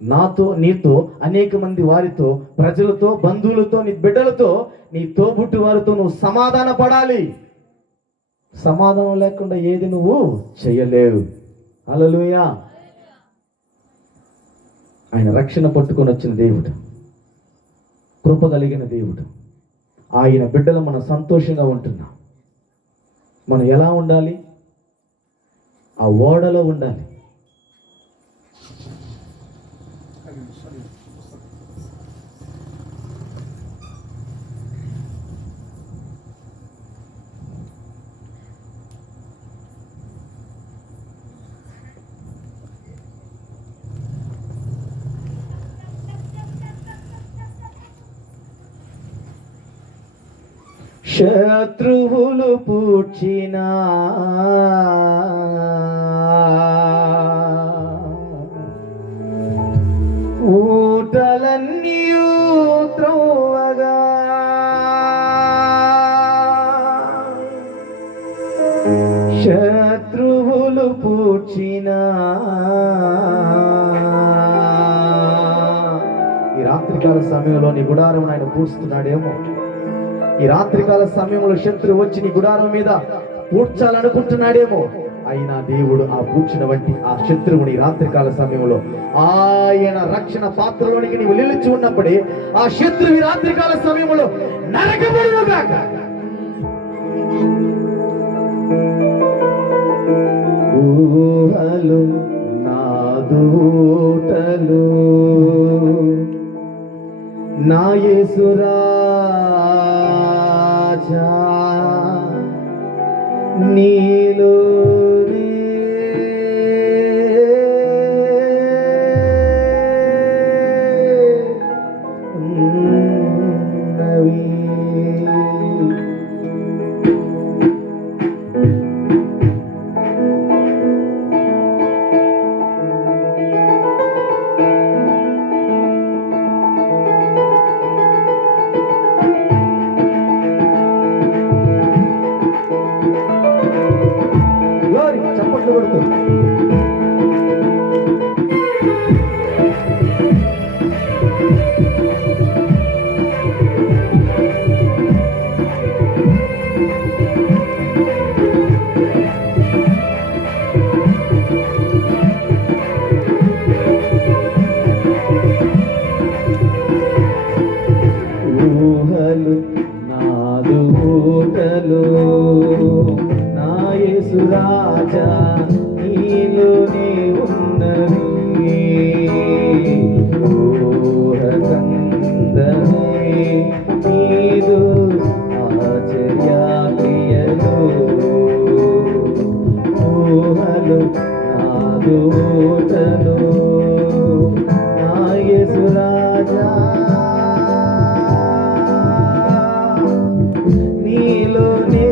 నాతో, నీతో, అనేక మంది వారితో, ప్రజలతో, బంధువులతో, నీ బిడ్డలతో, నీ తోబుట్టు వారితో నువ్వు సమాధాన పడాలి. సమాధానం లేకుండా ఏది నువ్వు చేయలేవు. హల్లెలూయా. ఆయన రక్షణ పట్టుకొని వచ్చిన దేవుడు, కృప కలిగిన దేవుడు. ఆయన బిడ్డలు మనం సంతోషంగా ఉంటున్నాం. మనం ఎలా ఉండాలి? ఆ ఓడలో ఉండాలి. శత్రువులు పూడ్చిన ఊటలన్నీయు త్రోవగా శత్రువులు పూడ్చిన ఈ రాత్రికాల సమయంలో నీ గుడారం ఆయన పూస్తున్నాడేమో. ఈ రాత్రికాల సమయంలో శత్రువు వచ్చి నీ గుడారం మీద పూడ్చాలనుకుంటున్నాడేమో. అయినా దేవుడు ఆ పూడ్చిన వంటి ఆ శత్రువుని రాత్రికాల సమయంలో ఆయన రక్షణ పాత్రలోనికి నీవు నిలిచి ఉన్నప్పుడే ఆ శత్రువు రాత్రికాల సమయంలో నరకబడునుగాక. ఊహలు నాదూటలు నా యేసురాజా నీలోనే ఉన్నవి. చప్పట్లు కొడుతూ ఊహలు నాదు ఊటలు నా యేసురాజా నీలోనే ఉన్నవి. ఊహకందమే నీదు ఆశ్చర్యక్రియలు. ఊహలు నాదు ఊటలు నా యేసురాజా నీలోనే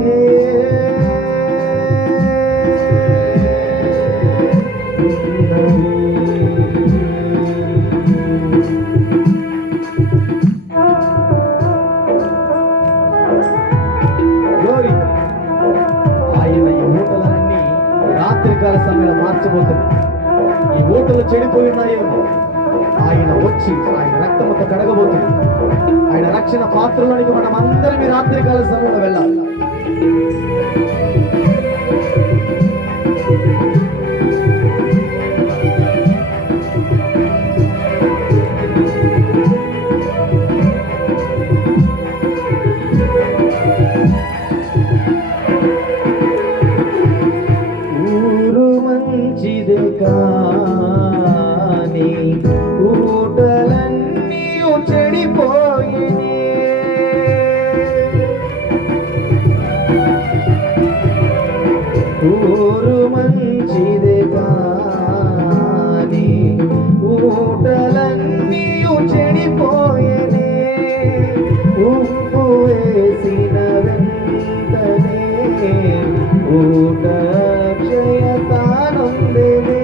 ఆయన ఈ ఊటలన్నీ రాత్రికాల సమయంలో మార్చబోతున్నాడు. ఈ ఊటలు చెడిపోయి ఉన్నాయేమో, ఆయన వచ్చి ఆయన రక్తముతో కడగబోతుంది. ఆయన రక్షణ పాత్రలోనికి మనం అందరం ఈ రాత్రికాల సమయంలో వెళ్ళాలి. ఊరు మంచిదే కానీ ఊటలన్నీ చెడిపోయినే. ఊరు మంచిదే కానీ ఊటలన్నీ చెడిపోయినే. ఉప్పు వేసిన వెంటనే ఊట క్షయతానుందిలే.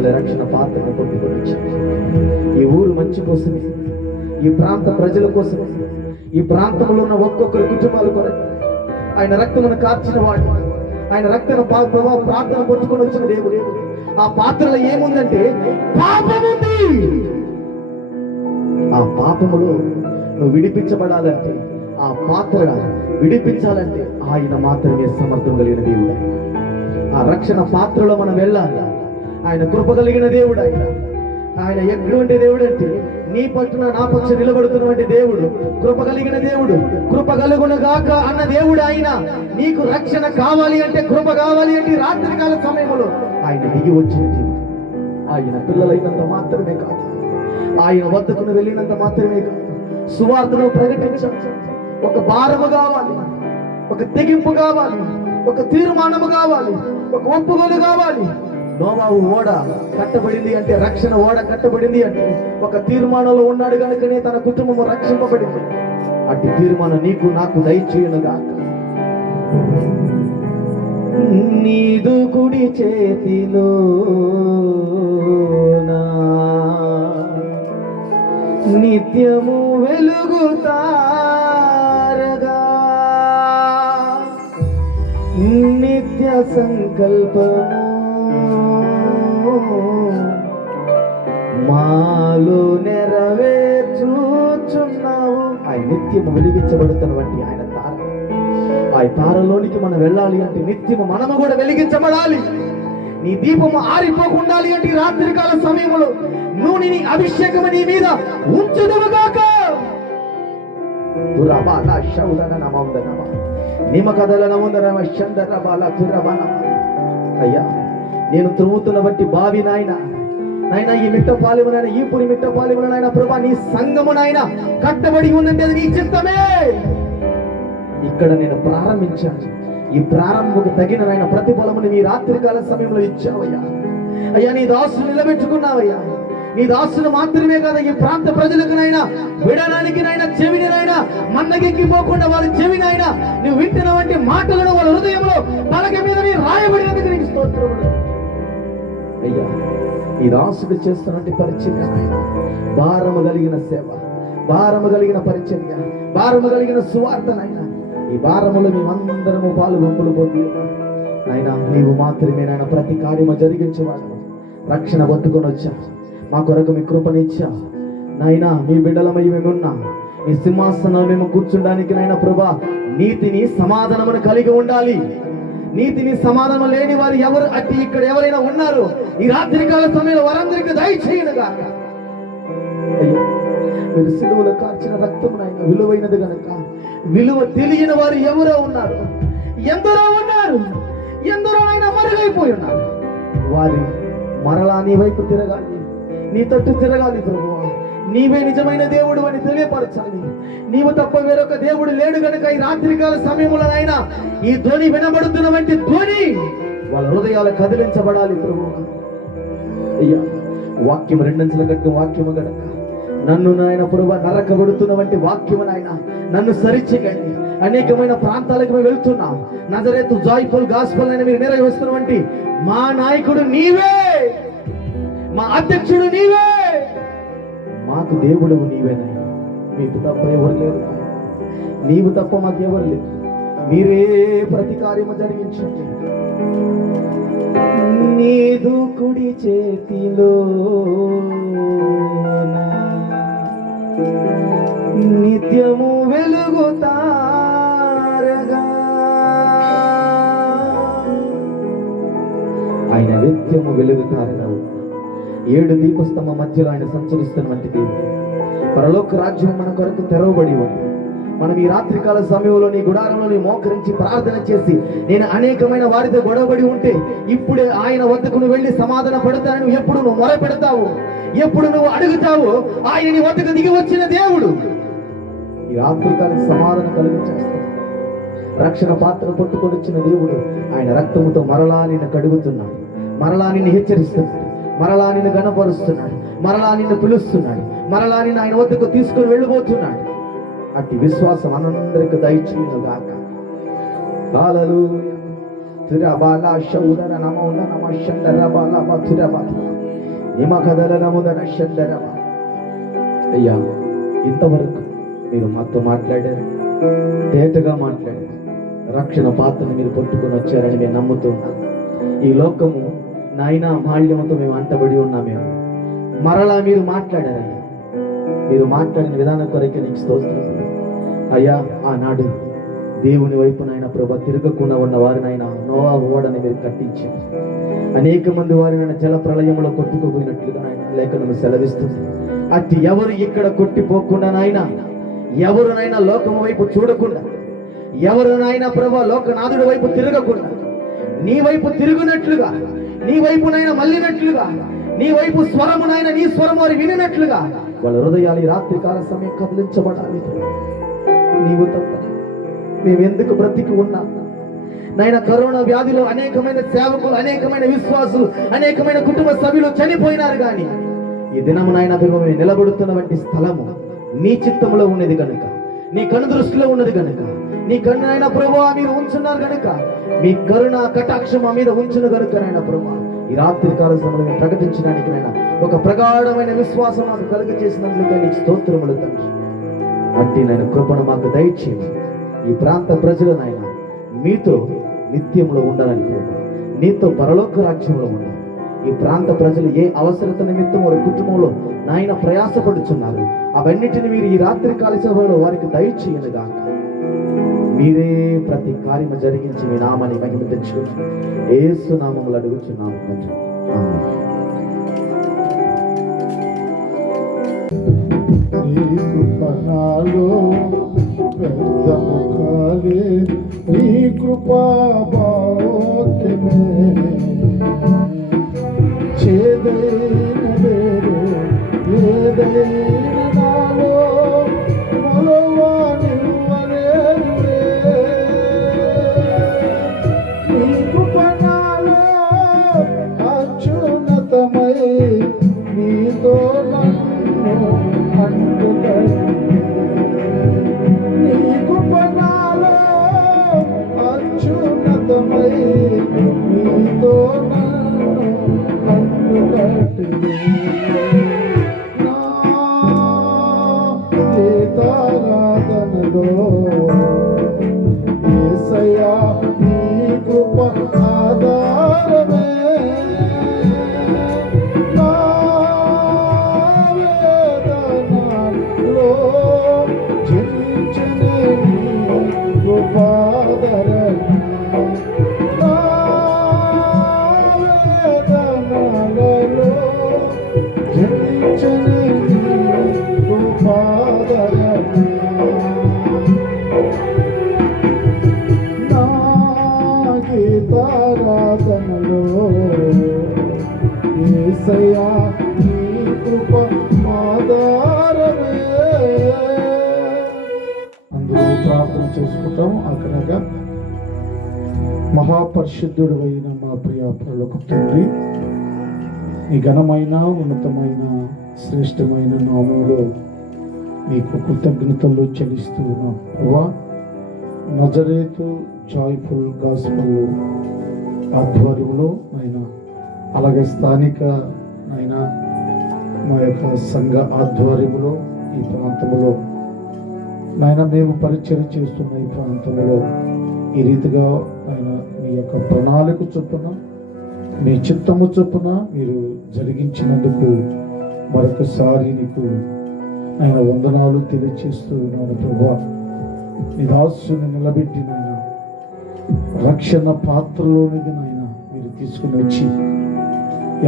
అభిషేకుల రక్షణ పాత్రను పట్టుకొని వచ్చాడు. ఈ ఊరు మంచి కోసమే, ఈ ప్రాంత ప్రజల కోసమే, ఈ ప్రాంతంలో ఉన్న ఒక్కొక్కరి కుటుంబాల కొరకు ఆయన రక్తమును కార్చిన వాడు, ఆయన రక్తను ప్రార్థన పట్టుకొని వచ్చిన దేవుడు. ఆ పాత్రలో ఏముందంటే పాపముంది. ఆ పాపములో నువ్వు విడిపించబడాలంటే, ఆ పాత్ర విడిపించాలంటే ఆయన మాత్రమే సమర్థం కలిగిన దేవుడు. ఆ రక్షణ పాత్రలో మనం వెళ్ళాలి. ఆయన కృప కలిగిన దేవుడు. ఆయన ఎటువంటి దేవుడు అంటే నీ పట్టున నా పక్ష నిలబడుతున్నటువంటి దేవుడు, కృప కలిగిన దేవుడు. కృప కలుగునగాక అన్న దేవుడు ఆయన. నీకు రక్షణ కావాలి అంటే, కృప కావాలి అంటే రాత్రికాల సమయంలో ఆయన దిగి వచ్చిన దేవుడు. ఆయన పిల్లలైనంత మాత్రమే కాదు, ఆయన వద్దకును వెళ్ళినంత మాత్రమే కాదు, సువార్తను ప్రకటించాలి. ఒక భారము కావాలి, ఒక తెగింపు కావాలి, ఒక తీర్మానము కావాలి, ఒక ఒప్పుకోలు కావాలి. నోవాహు ఓడ కట్టబడింది అంటే, రక్షణ ఓడ కట్టబడింది అంటే ఒక తీర్మానంలో ఉన్నాడు కనుకనే తన కుటుంబము రక్షింపబడింది. అట్టి తీర్మానం నీకు నాకు దయచేయునుగా. నీదు కుడి చేతిలో నిత్యము వెలుగుతారగా, నిత్య సంకల్పము మాలో నెరవేర్చుచున్నావు. ఆయన నిత్యము వెలిగించబడుతున్నటువంటి ఆయన తార. ఆ తారలోనికి మనం వెళ్ళాలి అంటే నిత్యము మనము కూడా వెలిగించబడాలి. నీ దీపము ఆరిపోకుండాలి అంటే రాత్రికాల సమయంలో నూనెని అభిషేకము నీ మీద ఉంచుదువుగాక. అయ్యా, నేను త్రువ్వుతున్న బట్టి బావి నాయన, నాయన ఈ మిట్టపాలెమునైనా, ఈ పురి మిట్టపాలెమునైనా ప్రభా నీ సంఘమునైనా కట్టబడి ఉందంటే అది నీ చిత్తమే. ఇక్కడ నేను ప్రారంభించాను. ఈ ప్రారంభకు తగిన నాయన ప్రతిఫలముని నీ రాత్రికాల సమయంలో ఇచ్చావయ్యా. అయ్యా, నీ దాసును నిలబెట్టుకున్నావయ్యా. నీ దాసును మాత్రమే కదా ఈ ప్రాంత ప్రజలకు నైనా వినడానికి నైనా చెవిని నైనా మన్నగెక్కిపోకుండా వాళ్ళ చెవినైనా నువ్వు వింటున్న వంటి మాటలను వాళ్ళ హృదయంలో పలక మీద రాయబడినందుకు నీకు స్తోత్రములు. అయ్యా, ఈ దాసుడు చేస్తున్నట్టు పరిచర్య, భారము కలిగిన సేవ, భారము కలిగిన పరిచర్య, భారము కలిగిన సువార్తనైనా ఈ భారములో మేమందరము పాలు పంపులు పొంది నాయనా నీవు మాత్రమే నాయన ప్రతి కార్యము జరిగించేవాడు. రక్షణ పట్టుకొని వచ్చా, మా కొరకు మీ కృపనిచ్చా నాయనా. మీ బిడ్డలమై మేమున్నా, మీ సింహాసనం మేము కూర్చుండానికి నాయన ప్రభా నీతిని సమాధానమును కలిగి ఉండాలి. నీతిని సమాధానం లేని వారు ఎవరు అట్టి ఇక్కడ ఎవరైనా ఉన్నారు ఈ రాత్రికాల సమయంలో వారందరికీ దయచేయనుగా. అయ్యా, మీరు సిలువలో కార్చిన రక్తం నాయన విలువైనది గనక విలువ తెలియని వారు ఎవరో ఉన్నారు, ఎందరో ఉన్నారు, ఎందరో ఆయన మరుగైపోయి ఉన్నారు. వారి మరలా నీ వైపు తిరగాలి, నీ తట్టు తిరగాలి ప్రభువా. నీవే నిజమైన దేవుడు అని తెలియపరచాలి. నీవు తప్ప వేరొక దేవుడు లేడు గనుక ఈ రాత్రికాల సమయంలోనైనా ఈ ధ్వని వినబడుతున్న వంటి ధ్వని వాళ్ళ హృదయాలు కదిలించబడాలి ప్రభువా. అయ్యా, వాక్యం రెండంచెల కట్టు వాక్యము గనక నన్ను నాయన ప్రభువా నరకబడుతున్న వంటి వాక్యము నాయన నన్ను సరిచేయండి. అనేకమైన ప్రాంతాలకు మేము వెళ్తున్నాం. నజరేతు జాయ్ఫుల్ గాస్పల్ అని మీరు నిర్వహిస్తున్నటువంటి మా నాయకుడు నీవే, మా అధ్యక్షుడు నీవే, మాకు దేవుడు నీవేనాయన. మీకు తప్ప ఎవరు లేరు, నీవు తప్ప మాకు ఎవరు లేరు. మీరే ప్రతి కార్యము జరిగించండి. నీదు కుడి చేతిలో నిత్యము వెలుగుతారగా, ఆయన నిత్యము వెలుగుతారగా. 7 దీపస్తంభం మధ్యలో ఆయన సంచరిస్తున్నటువంటి దేవుడు. పరలోక రాజ్యం మన కొరకు తెరవబడి ఉంది. మనం ఈ రాత్రికాల సమయంలో నీ గుడారంలో నీ మోకరించి ప్రార్థన చేసి నేను అనేకమైన వారితో గొడవబడి ఉంటే ఇప్పుడే ఆయన వద్దకు నువ్వు వెళ్ళి సమాధాన పడతానని ఎప్పుడు నువ్వు మొర పెడతావు, ఎప్పుడు నువ్వు అడుగుతావు, ఆయన నీ వద్దకు దిగి వచ్చిన దేవుడు ఈ రాత్రికాలకు సమాధానం కలిగించేస్తాడు. రక్షణ పాత్ర పట్టుకొని వచ్చిన దేవుడు ఆయన రక్తముతో మరలా నిన్ను కడుగుతున్నాడు, మరలా నిన్ను హెచ్చరిస్తున్నాడు, మరలా నిన్ను గణపరుస్తున్నాడు, మరలా నిన్ను పిలుస్తున్నాడు, మరలా నిన్ను ఆయన వద్దకు తీసుకుని వెళ్ళిపోతున్నాడు. అట్టి విశ్వాసం అందరికి దయచేయునుగాక. హల్లెలూయా. తిరబాల శౌదర నమో నమ శందర బాల బతుర బాల నిమ కదలనముదన శందరమ. అయ్యా, ఇంతవరకు మీరు మాతో మాట్లాడారు, తేటగా మాట్లాడారు. రక్షణ పాత్రను మీరు పట్టుకొని వచ్చారని మేము నమ్ముతున్నాం. ఈ లోకము నాయన మాల్యంతో మేము అంటబడి ఉన్నామేమో, మరలా మీరు మాట్లాడారయ్యా. మీరు మాట్లాడిన విధానం కొరకే నీకు స్తోత్రం అయ్యా. ఆనాడు దేవుని వైపు నాయన ప్రభా తిరగకుండా ఉన్న వారినైనా నోవా ఓడని మీరు కట్టించారు. అనేక మంది వారినైనా జల ప్రళయంలో కొట్టుకుపోయినట్లుగా నాయన లేఖనము సెలవిస్తుంది. అట్టి ఎవరు ఇక్కడ కొట్టిపోకుండా నాయన, ఎవరునైనా లోకము వైపు చూడకుండా, ఎవరునైనా ప్రభా లోకనాథుడి వైపు తిరగకుండా, నీ వైపు తిరుగునట్లుగా, నీ వైపునైనా మళ్ళినట్లుగా, నీ వైపు స్వరమునైనా నీ స్వరం వారు వినినట్లుగా వాళ్ళ హృదయాలు ఈ రాత్రి కాల సమయం కదిలించబడాలి. నీవు తప్ప మేమెందుకు బ్రతికి ఉన్నాం నాయన? కరోనా వ్యాధిలో అనేకమైన సేవకులు, అనేకమైన విశ్వాసులు, అనేకమైన కుటుంబ సభ్యులు చనిపోయినారు. కానీ ఈ దినము నాయన మేము నిలబడుతున్నటువంటి స్థలము నీ చిత్తంలో ఉన్నది కనుక, నీ కను దృష్టిలో ఉన్నది కనుక, నీ కన్ను అయిన ప్రభువా మీరు ఉంచున్నారు కనుక, మీ కరుణ కటాక్షం మా మీద ఉంచును కనుక నాయన ప్రభువా ఈ రాత్రి కాల సమయంలో ప్రకటించడానికి నాయన ఒక ప్రగాఢమైన విశ్వాసం మాకు కలుగ చేసినందుకు నీకు స్తోత్రములు తండ్రి. అట్టి నాయన కృపను మాకు దయచేయండి. ఈ ప్రాంత ప్రజలు నాయన మీతో నిత్యంలో ఉండాలని ప్రభు, నీతో పరలోక రాజ్యంలో ఉండాలి. ఈ ప్రాంత ప్రజలు ఏ అవసరత నిమిత్తం వారి కుటుంబంలో నాయన ప్రయాసపడుచున్నారు, అవన్నిటిని మీరు ఈ రాత్రి కాల సభలో వారికి దయచేయనుగా. మీరే ప్రతి కార్యము జరిగించి మీ నామాన్ని మహిమ తెచ్చుకుని యేసు నామములో అడుగుచున్నాము తండ్రి. నీ కృపా భాగ్యమే చేదైన వేరు ఏదైనా నాలో మొలవా నిలువలేనులే. నీ కృప నాలో అత్యున్నతమై నీతో నన్ను అంటుకట్టి, నీ కృప నాలో అత్యున్నతమై నీతో నన్ను అంటుకట్టి, నా గీతారాధనలో యేసయ్యా నీ కృప ఆధారమే. నా వేదనలో జయించని నీ కృపాధరణ, నా వేదనలలో జయించని నీ కృపాధరణ, నా గీతారాధనలో యేసయ్యా నీ కృప ఆధారమే. అందరూ ప్రార్థన చేసుకుంటాం. అక్కడగా మహాపరిశుద్ధుడు అయిన మా ప్రియ పరలోక తండ్రి, నీ ఘనమైన ఉన్నతమైన శ్రేష్టమైన నామములో నీకు కృతజ్ఞతలు చెల్లిస్తూ ఉన్నాం ప్రభువా. నజరేతు జాయ్ఫుల్ గాస్పెల్ ఆధ్వర్యంలో నాయనా, అలాగే స్థానిక నాయనా మా యొక్క సంఘ ఆధ్వర్యంలో ఈ ప్రాంతంలో నాయన మేము పరిచయం చేస్తున్న ఈ ప్రాంతంలో ఈ రీతిగా ఆయన మీ యొక్క ప్రణాళిక చొప్పున మీ చిత్తము చొప్పున మీరు జరిగించినందుకు మరొకసారి నీకు ఆయన వందనాలు తెలియచేస్తూ ఉన్నాను ప్రభువా. నీ దాసుని నిలబెట్టి నాయన రక్షణ పాత్రలోనిది నాయన మీరు తీసుకుని వచ్చి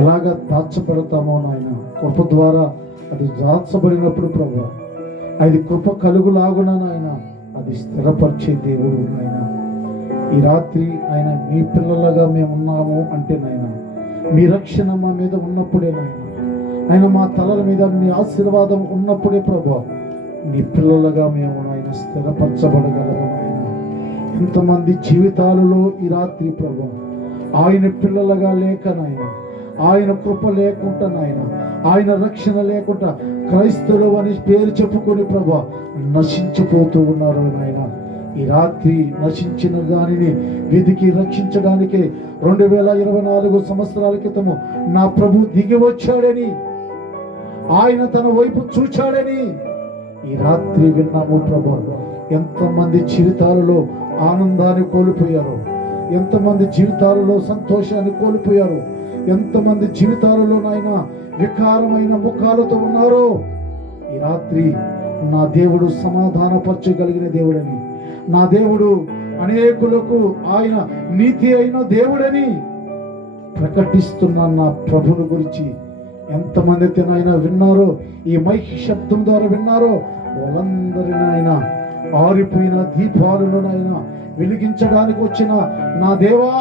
ఎలాగ దాచబడతామో నాయన కృప ద్వారా అది దాచబడినప్పుడు ప్రభువా అది కృప కలుగులాగున నాయన అది స్థిరపరిచే దేవుడు నాయన. ఈ రాత్రి ఆయన మీ పిల్లలుగా మేము ఉన్నాము అంటే నాయన మీ రక్షణ మా మీద ఉన్నప్పుడే నాయన, ఆయన మా తలల మీద మీ ఆశీర్వాదం ఉన్నప్పుడే ప్రభువా నీ పిల్లలుగా మేము ఆయన స్థిరపరచబడగలము నాయన. ఎంతమంది జీవితాలలో ఈ రాత్రి ప్రభువా ఆయన పిల్లలుగా లేక నాయన, ఆయన కృప లేకుండా నాయన, ఆయన రక్షణ లేకుండా క్రైస్తవులు అని పేరు చెప్పుకొని ప్రభువా నశించిపోతూ ఉన్నారు నాయన. ఈ రాత్రి నశించిన దానిని వెతికి రక్షించడానికి 2024 సంవత్సరాల క్రితము నా ప్రభు దిగి వచ్చాడని, ఆయన తన వైపు చూచాడని ఈ రాత్రి విన్నాము ప్రభు. ఎంతమంది జీవితాలలో ఆనందాన్ని కోల్పోయారు, ఎంతమంది జీవితాలలో సంతోషాన్ని కోల్పోయారు, ఎంతమంది జీవితాలలో నాయన వికారమైన ముఖాలతో ఉన్నారో ఈ రాత్రి నా దేవుడు సమాధానపరచగలిగిన దేవుడని, నా దేవుడు అనేకులకు ఆయన నీతి అయిన దేవుడని ప్రకటిస్తున్న నా ప్రభుని గురించి ఎంతమంది అయితే నాయన విన్నారో, ఈ మైక్ శబ్దం ద్వారా విన్నారో వాళ్ళందరినీ ఆయన ఆరిపోయిన దీపాలను నాయన వెలిగించడానికి వచ్చిన నా దేవా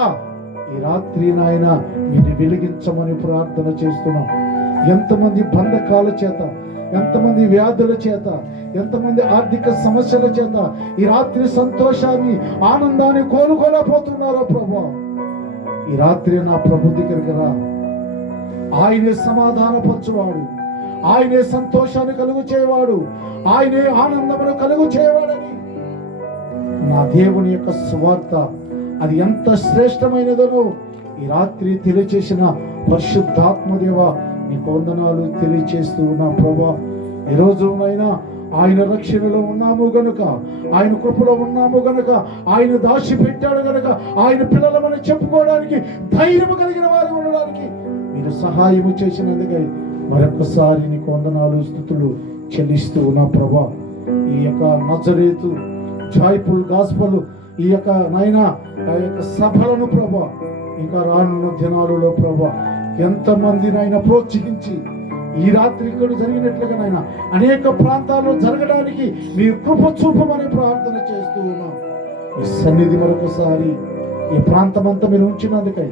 ఈ రాత్రి నాయన ఇది వెలిగించమని ప్రార్థన చేస్తున్నాం. ఎంతమంది బంధకాల చేత, ఎంతమంది వ్యాధుల చేత, ఎంతమంది ఆర్థిక సమస్యల చేత ఈ రాత్రి సంతోషాన్ని ఆనందాన్ని కోలుకోలేకపోతున్నారో ప్రభు, ఈ రాత్రి నా ప్రభు దగ్గరికి రా. ఆయనే సమాధానపరచువాడు, ఆయనే సంతోషాన్ని కలుగు చేయవాడు, ఆయనే ఆనందమును కలుగు చేయవాడని నా దేవుని యొక్క సువార్త అది ఎంత శ్రేష్టమైనదనో ఈ రాత్రి తెలియచేసిన పరిశుద్ధాత్మదేవ నీకు వందనాలు తెలియచేస్తూ నా ప్రభా. ఈరోజు అయినా ఆయన రక్షణలో ఉన్నాము గనుక, ఆయన కృపలో ఉన్నాము గనుక, ఆయన దాచి పెట్టాడు గనుక ఆయన పిల్లలమని చెప్పుకోవడానికి ధైర్యం కలిగిన వారు ఉండడానికి మీరు సహాయము చేసినందుకై మరొకసారి నీకు వందనాలు స్తుతులు చెల్లిస్తూ నా ప్రభా. ఈ యొక్క నజరేతు జాయ్ఫుల్ గాస్పల్ ఈ యొక్క నాయనా ఆ యొక్క సభలను ప్రభా ఇంకా రానున్న దినాలలో ప్రభా ఎంతమంది నాయన ప్రోత్సహించి ఈ రాత్రి ఇక్కడ జరిగినట్లుగా నాయన అనేక ప్రాంతాల్లో జరగడానికి మీ కృప చూపమని ప్రార్థన చేస్తూ ఉన్నాం. ఈ సన్నిధి మరొకసారి ఈ ప్రాంతమంతా మీరు ఉంచినందుకై,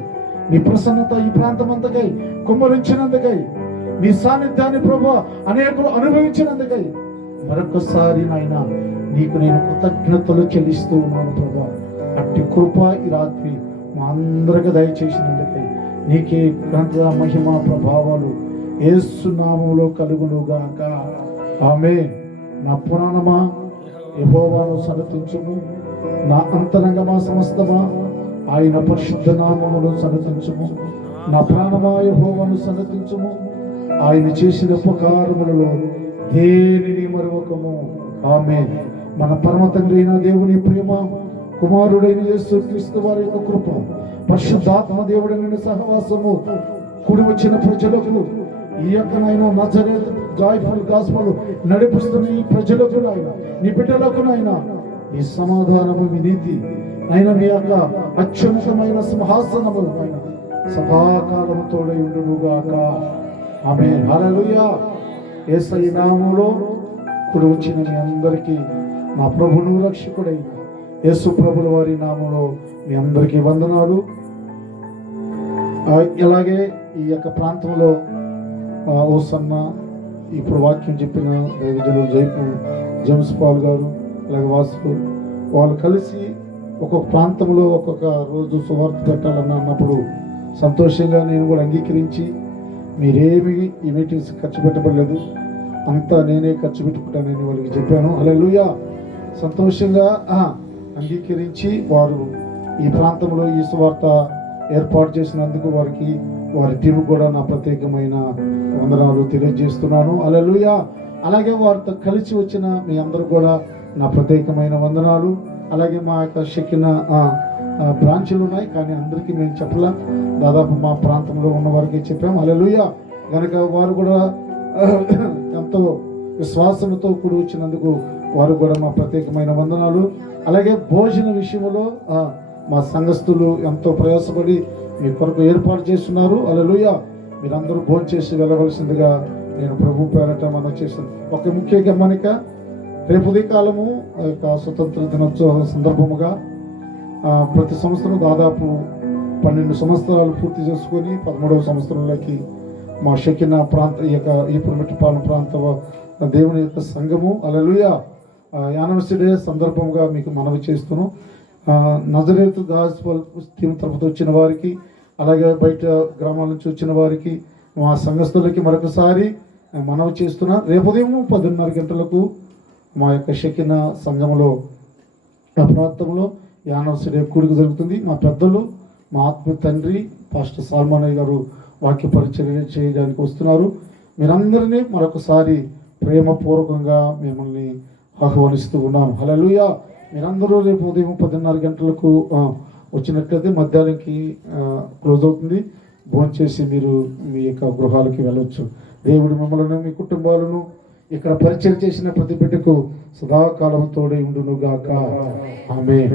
మీ ప్రసన్నత ఈ ప్రాంతమంతకై కుమ్మరించినందుకై, మీ సాన్నిధ్యాన్ని ప్రభా అనేకులు అనుభవించినందుకై మరొకసారి నాయన నీకు నేను కృతజ్ఞతలు చెల్లిస్తూ ఉన్నాను ప్రభా. అట్టి కృప ఈ రాత్రి మా అందరికి దయచేసినందుకై నీకే గ్రంథ మహిమ ప్రభావాలు యేసు నామములో కలుగునుగాక. ఆమేన్. నా పురాణమా యెహోవాను సన్నతించుము, నా అంతరంగమా సమస్తమా ఆయన పరిశుద్ధ నామమును సన్నతించుము. నా ప్రాణమా యెహోవాను సన్నతించుము, ఆయన చేసిన ఉపకారములలో దేనిని మరువకము. ఆమేన్. మన పరమ తండ్రి అయిన దేవుని ప్రేమ, కుమారుడైన యేసుక్రీస్తు వారి యొక్క కృప, పరిశుద్ధాత్మ దేవుడైన సహవాసము కూడి వచ్చిన ప్రజలకు ఈ యొక్క నాయన నజరేతు జాయ్ఫుల్ గాస్పల్ నడిపిస్తున్న ఈ ప్రజలకు నాయన నీ బిడ్డలకు నాయన ఈ సమాధానము మీ నీతి అయినా మీ యొక్క అత్యున్నతమైన సింహాసనము నాయన సదాకాలము తోడై ఉండునుగాక. ఆమేన్. హల్లెలూయా. యేసయ్య నామములో కూడి వచ్చిన మీ అందరికీ నా ప్రభును రక్షకుడైన యేసు ప్రభుల వారి నామములో మీ అందరికీ వందనాలు. ఇలాగే ఈ యొక్క ప్రాంతంలో ఓసన్న ఇప్పుడు వాక్యం చెప్పిన దైవజనులు జేమ్స్ పాల్ గారు అలాగే వాసు వాళ్ళు కలిసి ఒక్కొక్క ప్రాంతంలో ఒక్కొక్క రోజు సువార్త పెట్టాలన్న అన్నప్పుడు సంతోషంగా నేను కూడా అంగీకరించి మీరేమి ఈ మీటింగ్స్ ఖర్చు పెట్టబడలేదు, అంతా నేనే ఖర్చు పెట్టుకుంటానని వాళ్ళకి చెప్పాను. హల్లెలూయా. సంతోషంగా అంగీకరించి వారు ఈ ప్రాంతంలో ఈ సువార్త ఏర్పాటు చేసినందుకు వారికి వారి టీం కూడా నా ప్రత్యేకమైన వందనాలు తెలియజేస్తున్నాను. హల్లెలూయా. అలాగే వారితో కలిసి వచ్చిన మీ అందరూ కూడా నా ప్రత్యేకమైన వందనాలు. అలాగే మా యొక్క షెకిన బ్రాంచ్లు ఉన్నాయి కానీ అందరికీ మేము చెప్పలా, దాదాపు మా ప్రాంతంలో ఉన్న వారికి చెప్పాము. హల్లెలూయా. కనుక వారు కూడా ఎంతో విశ్వాసంతో కూడి వచ్చినందుకు వారు కూడా మా ప్రత్యేకమైన వందనాలు. అలాగే భోజన విషయంలో మా సంఘస్థులు ఎంతో ప్రయాసపడి మీ కొరకు ఏర్పాటు చేస్తున్నారు. హల్లెలూయా. మీరందరూ భోజనం చేసి వెళ్ళవలసిందిగా నేను ప్రభు పేరట మనం చేస్తాను. ఒక ముఖ్య గమనిక, రేపు ఉదయకాలము యొక్క స్వతంత్ర దినోత్సవ సందర్భముగా ప్రతి సంవత్సరం దాదాపు 12 సంవత్సరాలు పూర్తి చేసుకొని 13వ సంవత్సరంలోకి మా షెకిన ప్రాంత ఈ యొక్క ఈపురమెట్టిపాలెం ప్రాంత దేవుని యొక్క సంఘము హల్లెలూయా యానివర్సరీ డే సందర్భంగా మీకు మనవి చేస్తున్నాం. నజరేతు గాస్పల్ టీం తరపున వచ్చిన వారికి అలాగే బయట గ్రామాల నుంచి వచ్చిన వారికి మా సంఘస్థులకి మరొకసారి మనవి చేస్తున్నా. రేపు ఉదయం 10:30 గంటలకు మా యొక్క షెకిన సంఘంలో ఆ ప్రాంతంలో యానివర్సరీ కూడిక జరుగుతుంది. మా పెద్దలు, మా ఆత్మ తండ్రి పాస్టర్ సాల్మానయ్య గారు వాక్య పరిచర్య చేయడానికి వస్తున్నారు. మీరందరినీ మరొకసారి ప్రేమపూర్వకంగా మిమ్మల్ని ఆహ్వానిస్తూ ఉన్నాను. హల్లెలూయా. మీరందరూ రేపు ఉదయం 10:30 గంటలకు వచ్చినట్లయితే మధ్యాహ్నానికి క్లోజ్ అవుతుంది. భోంచేసి మీరు మీ యొక్క గృహాలకి వెళ్ళొచ్చు. దేవుడు మిమ్మల్ని, మీ కుటుంబాలను, ఇక్కడ పరిచయం చేసిన ప్రతి బిడ్డకు సదాకాలం తోడై ఉండును గాక. ఆమేన్.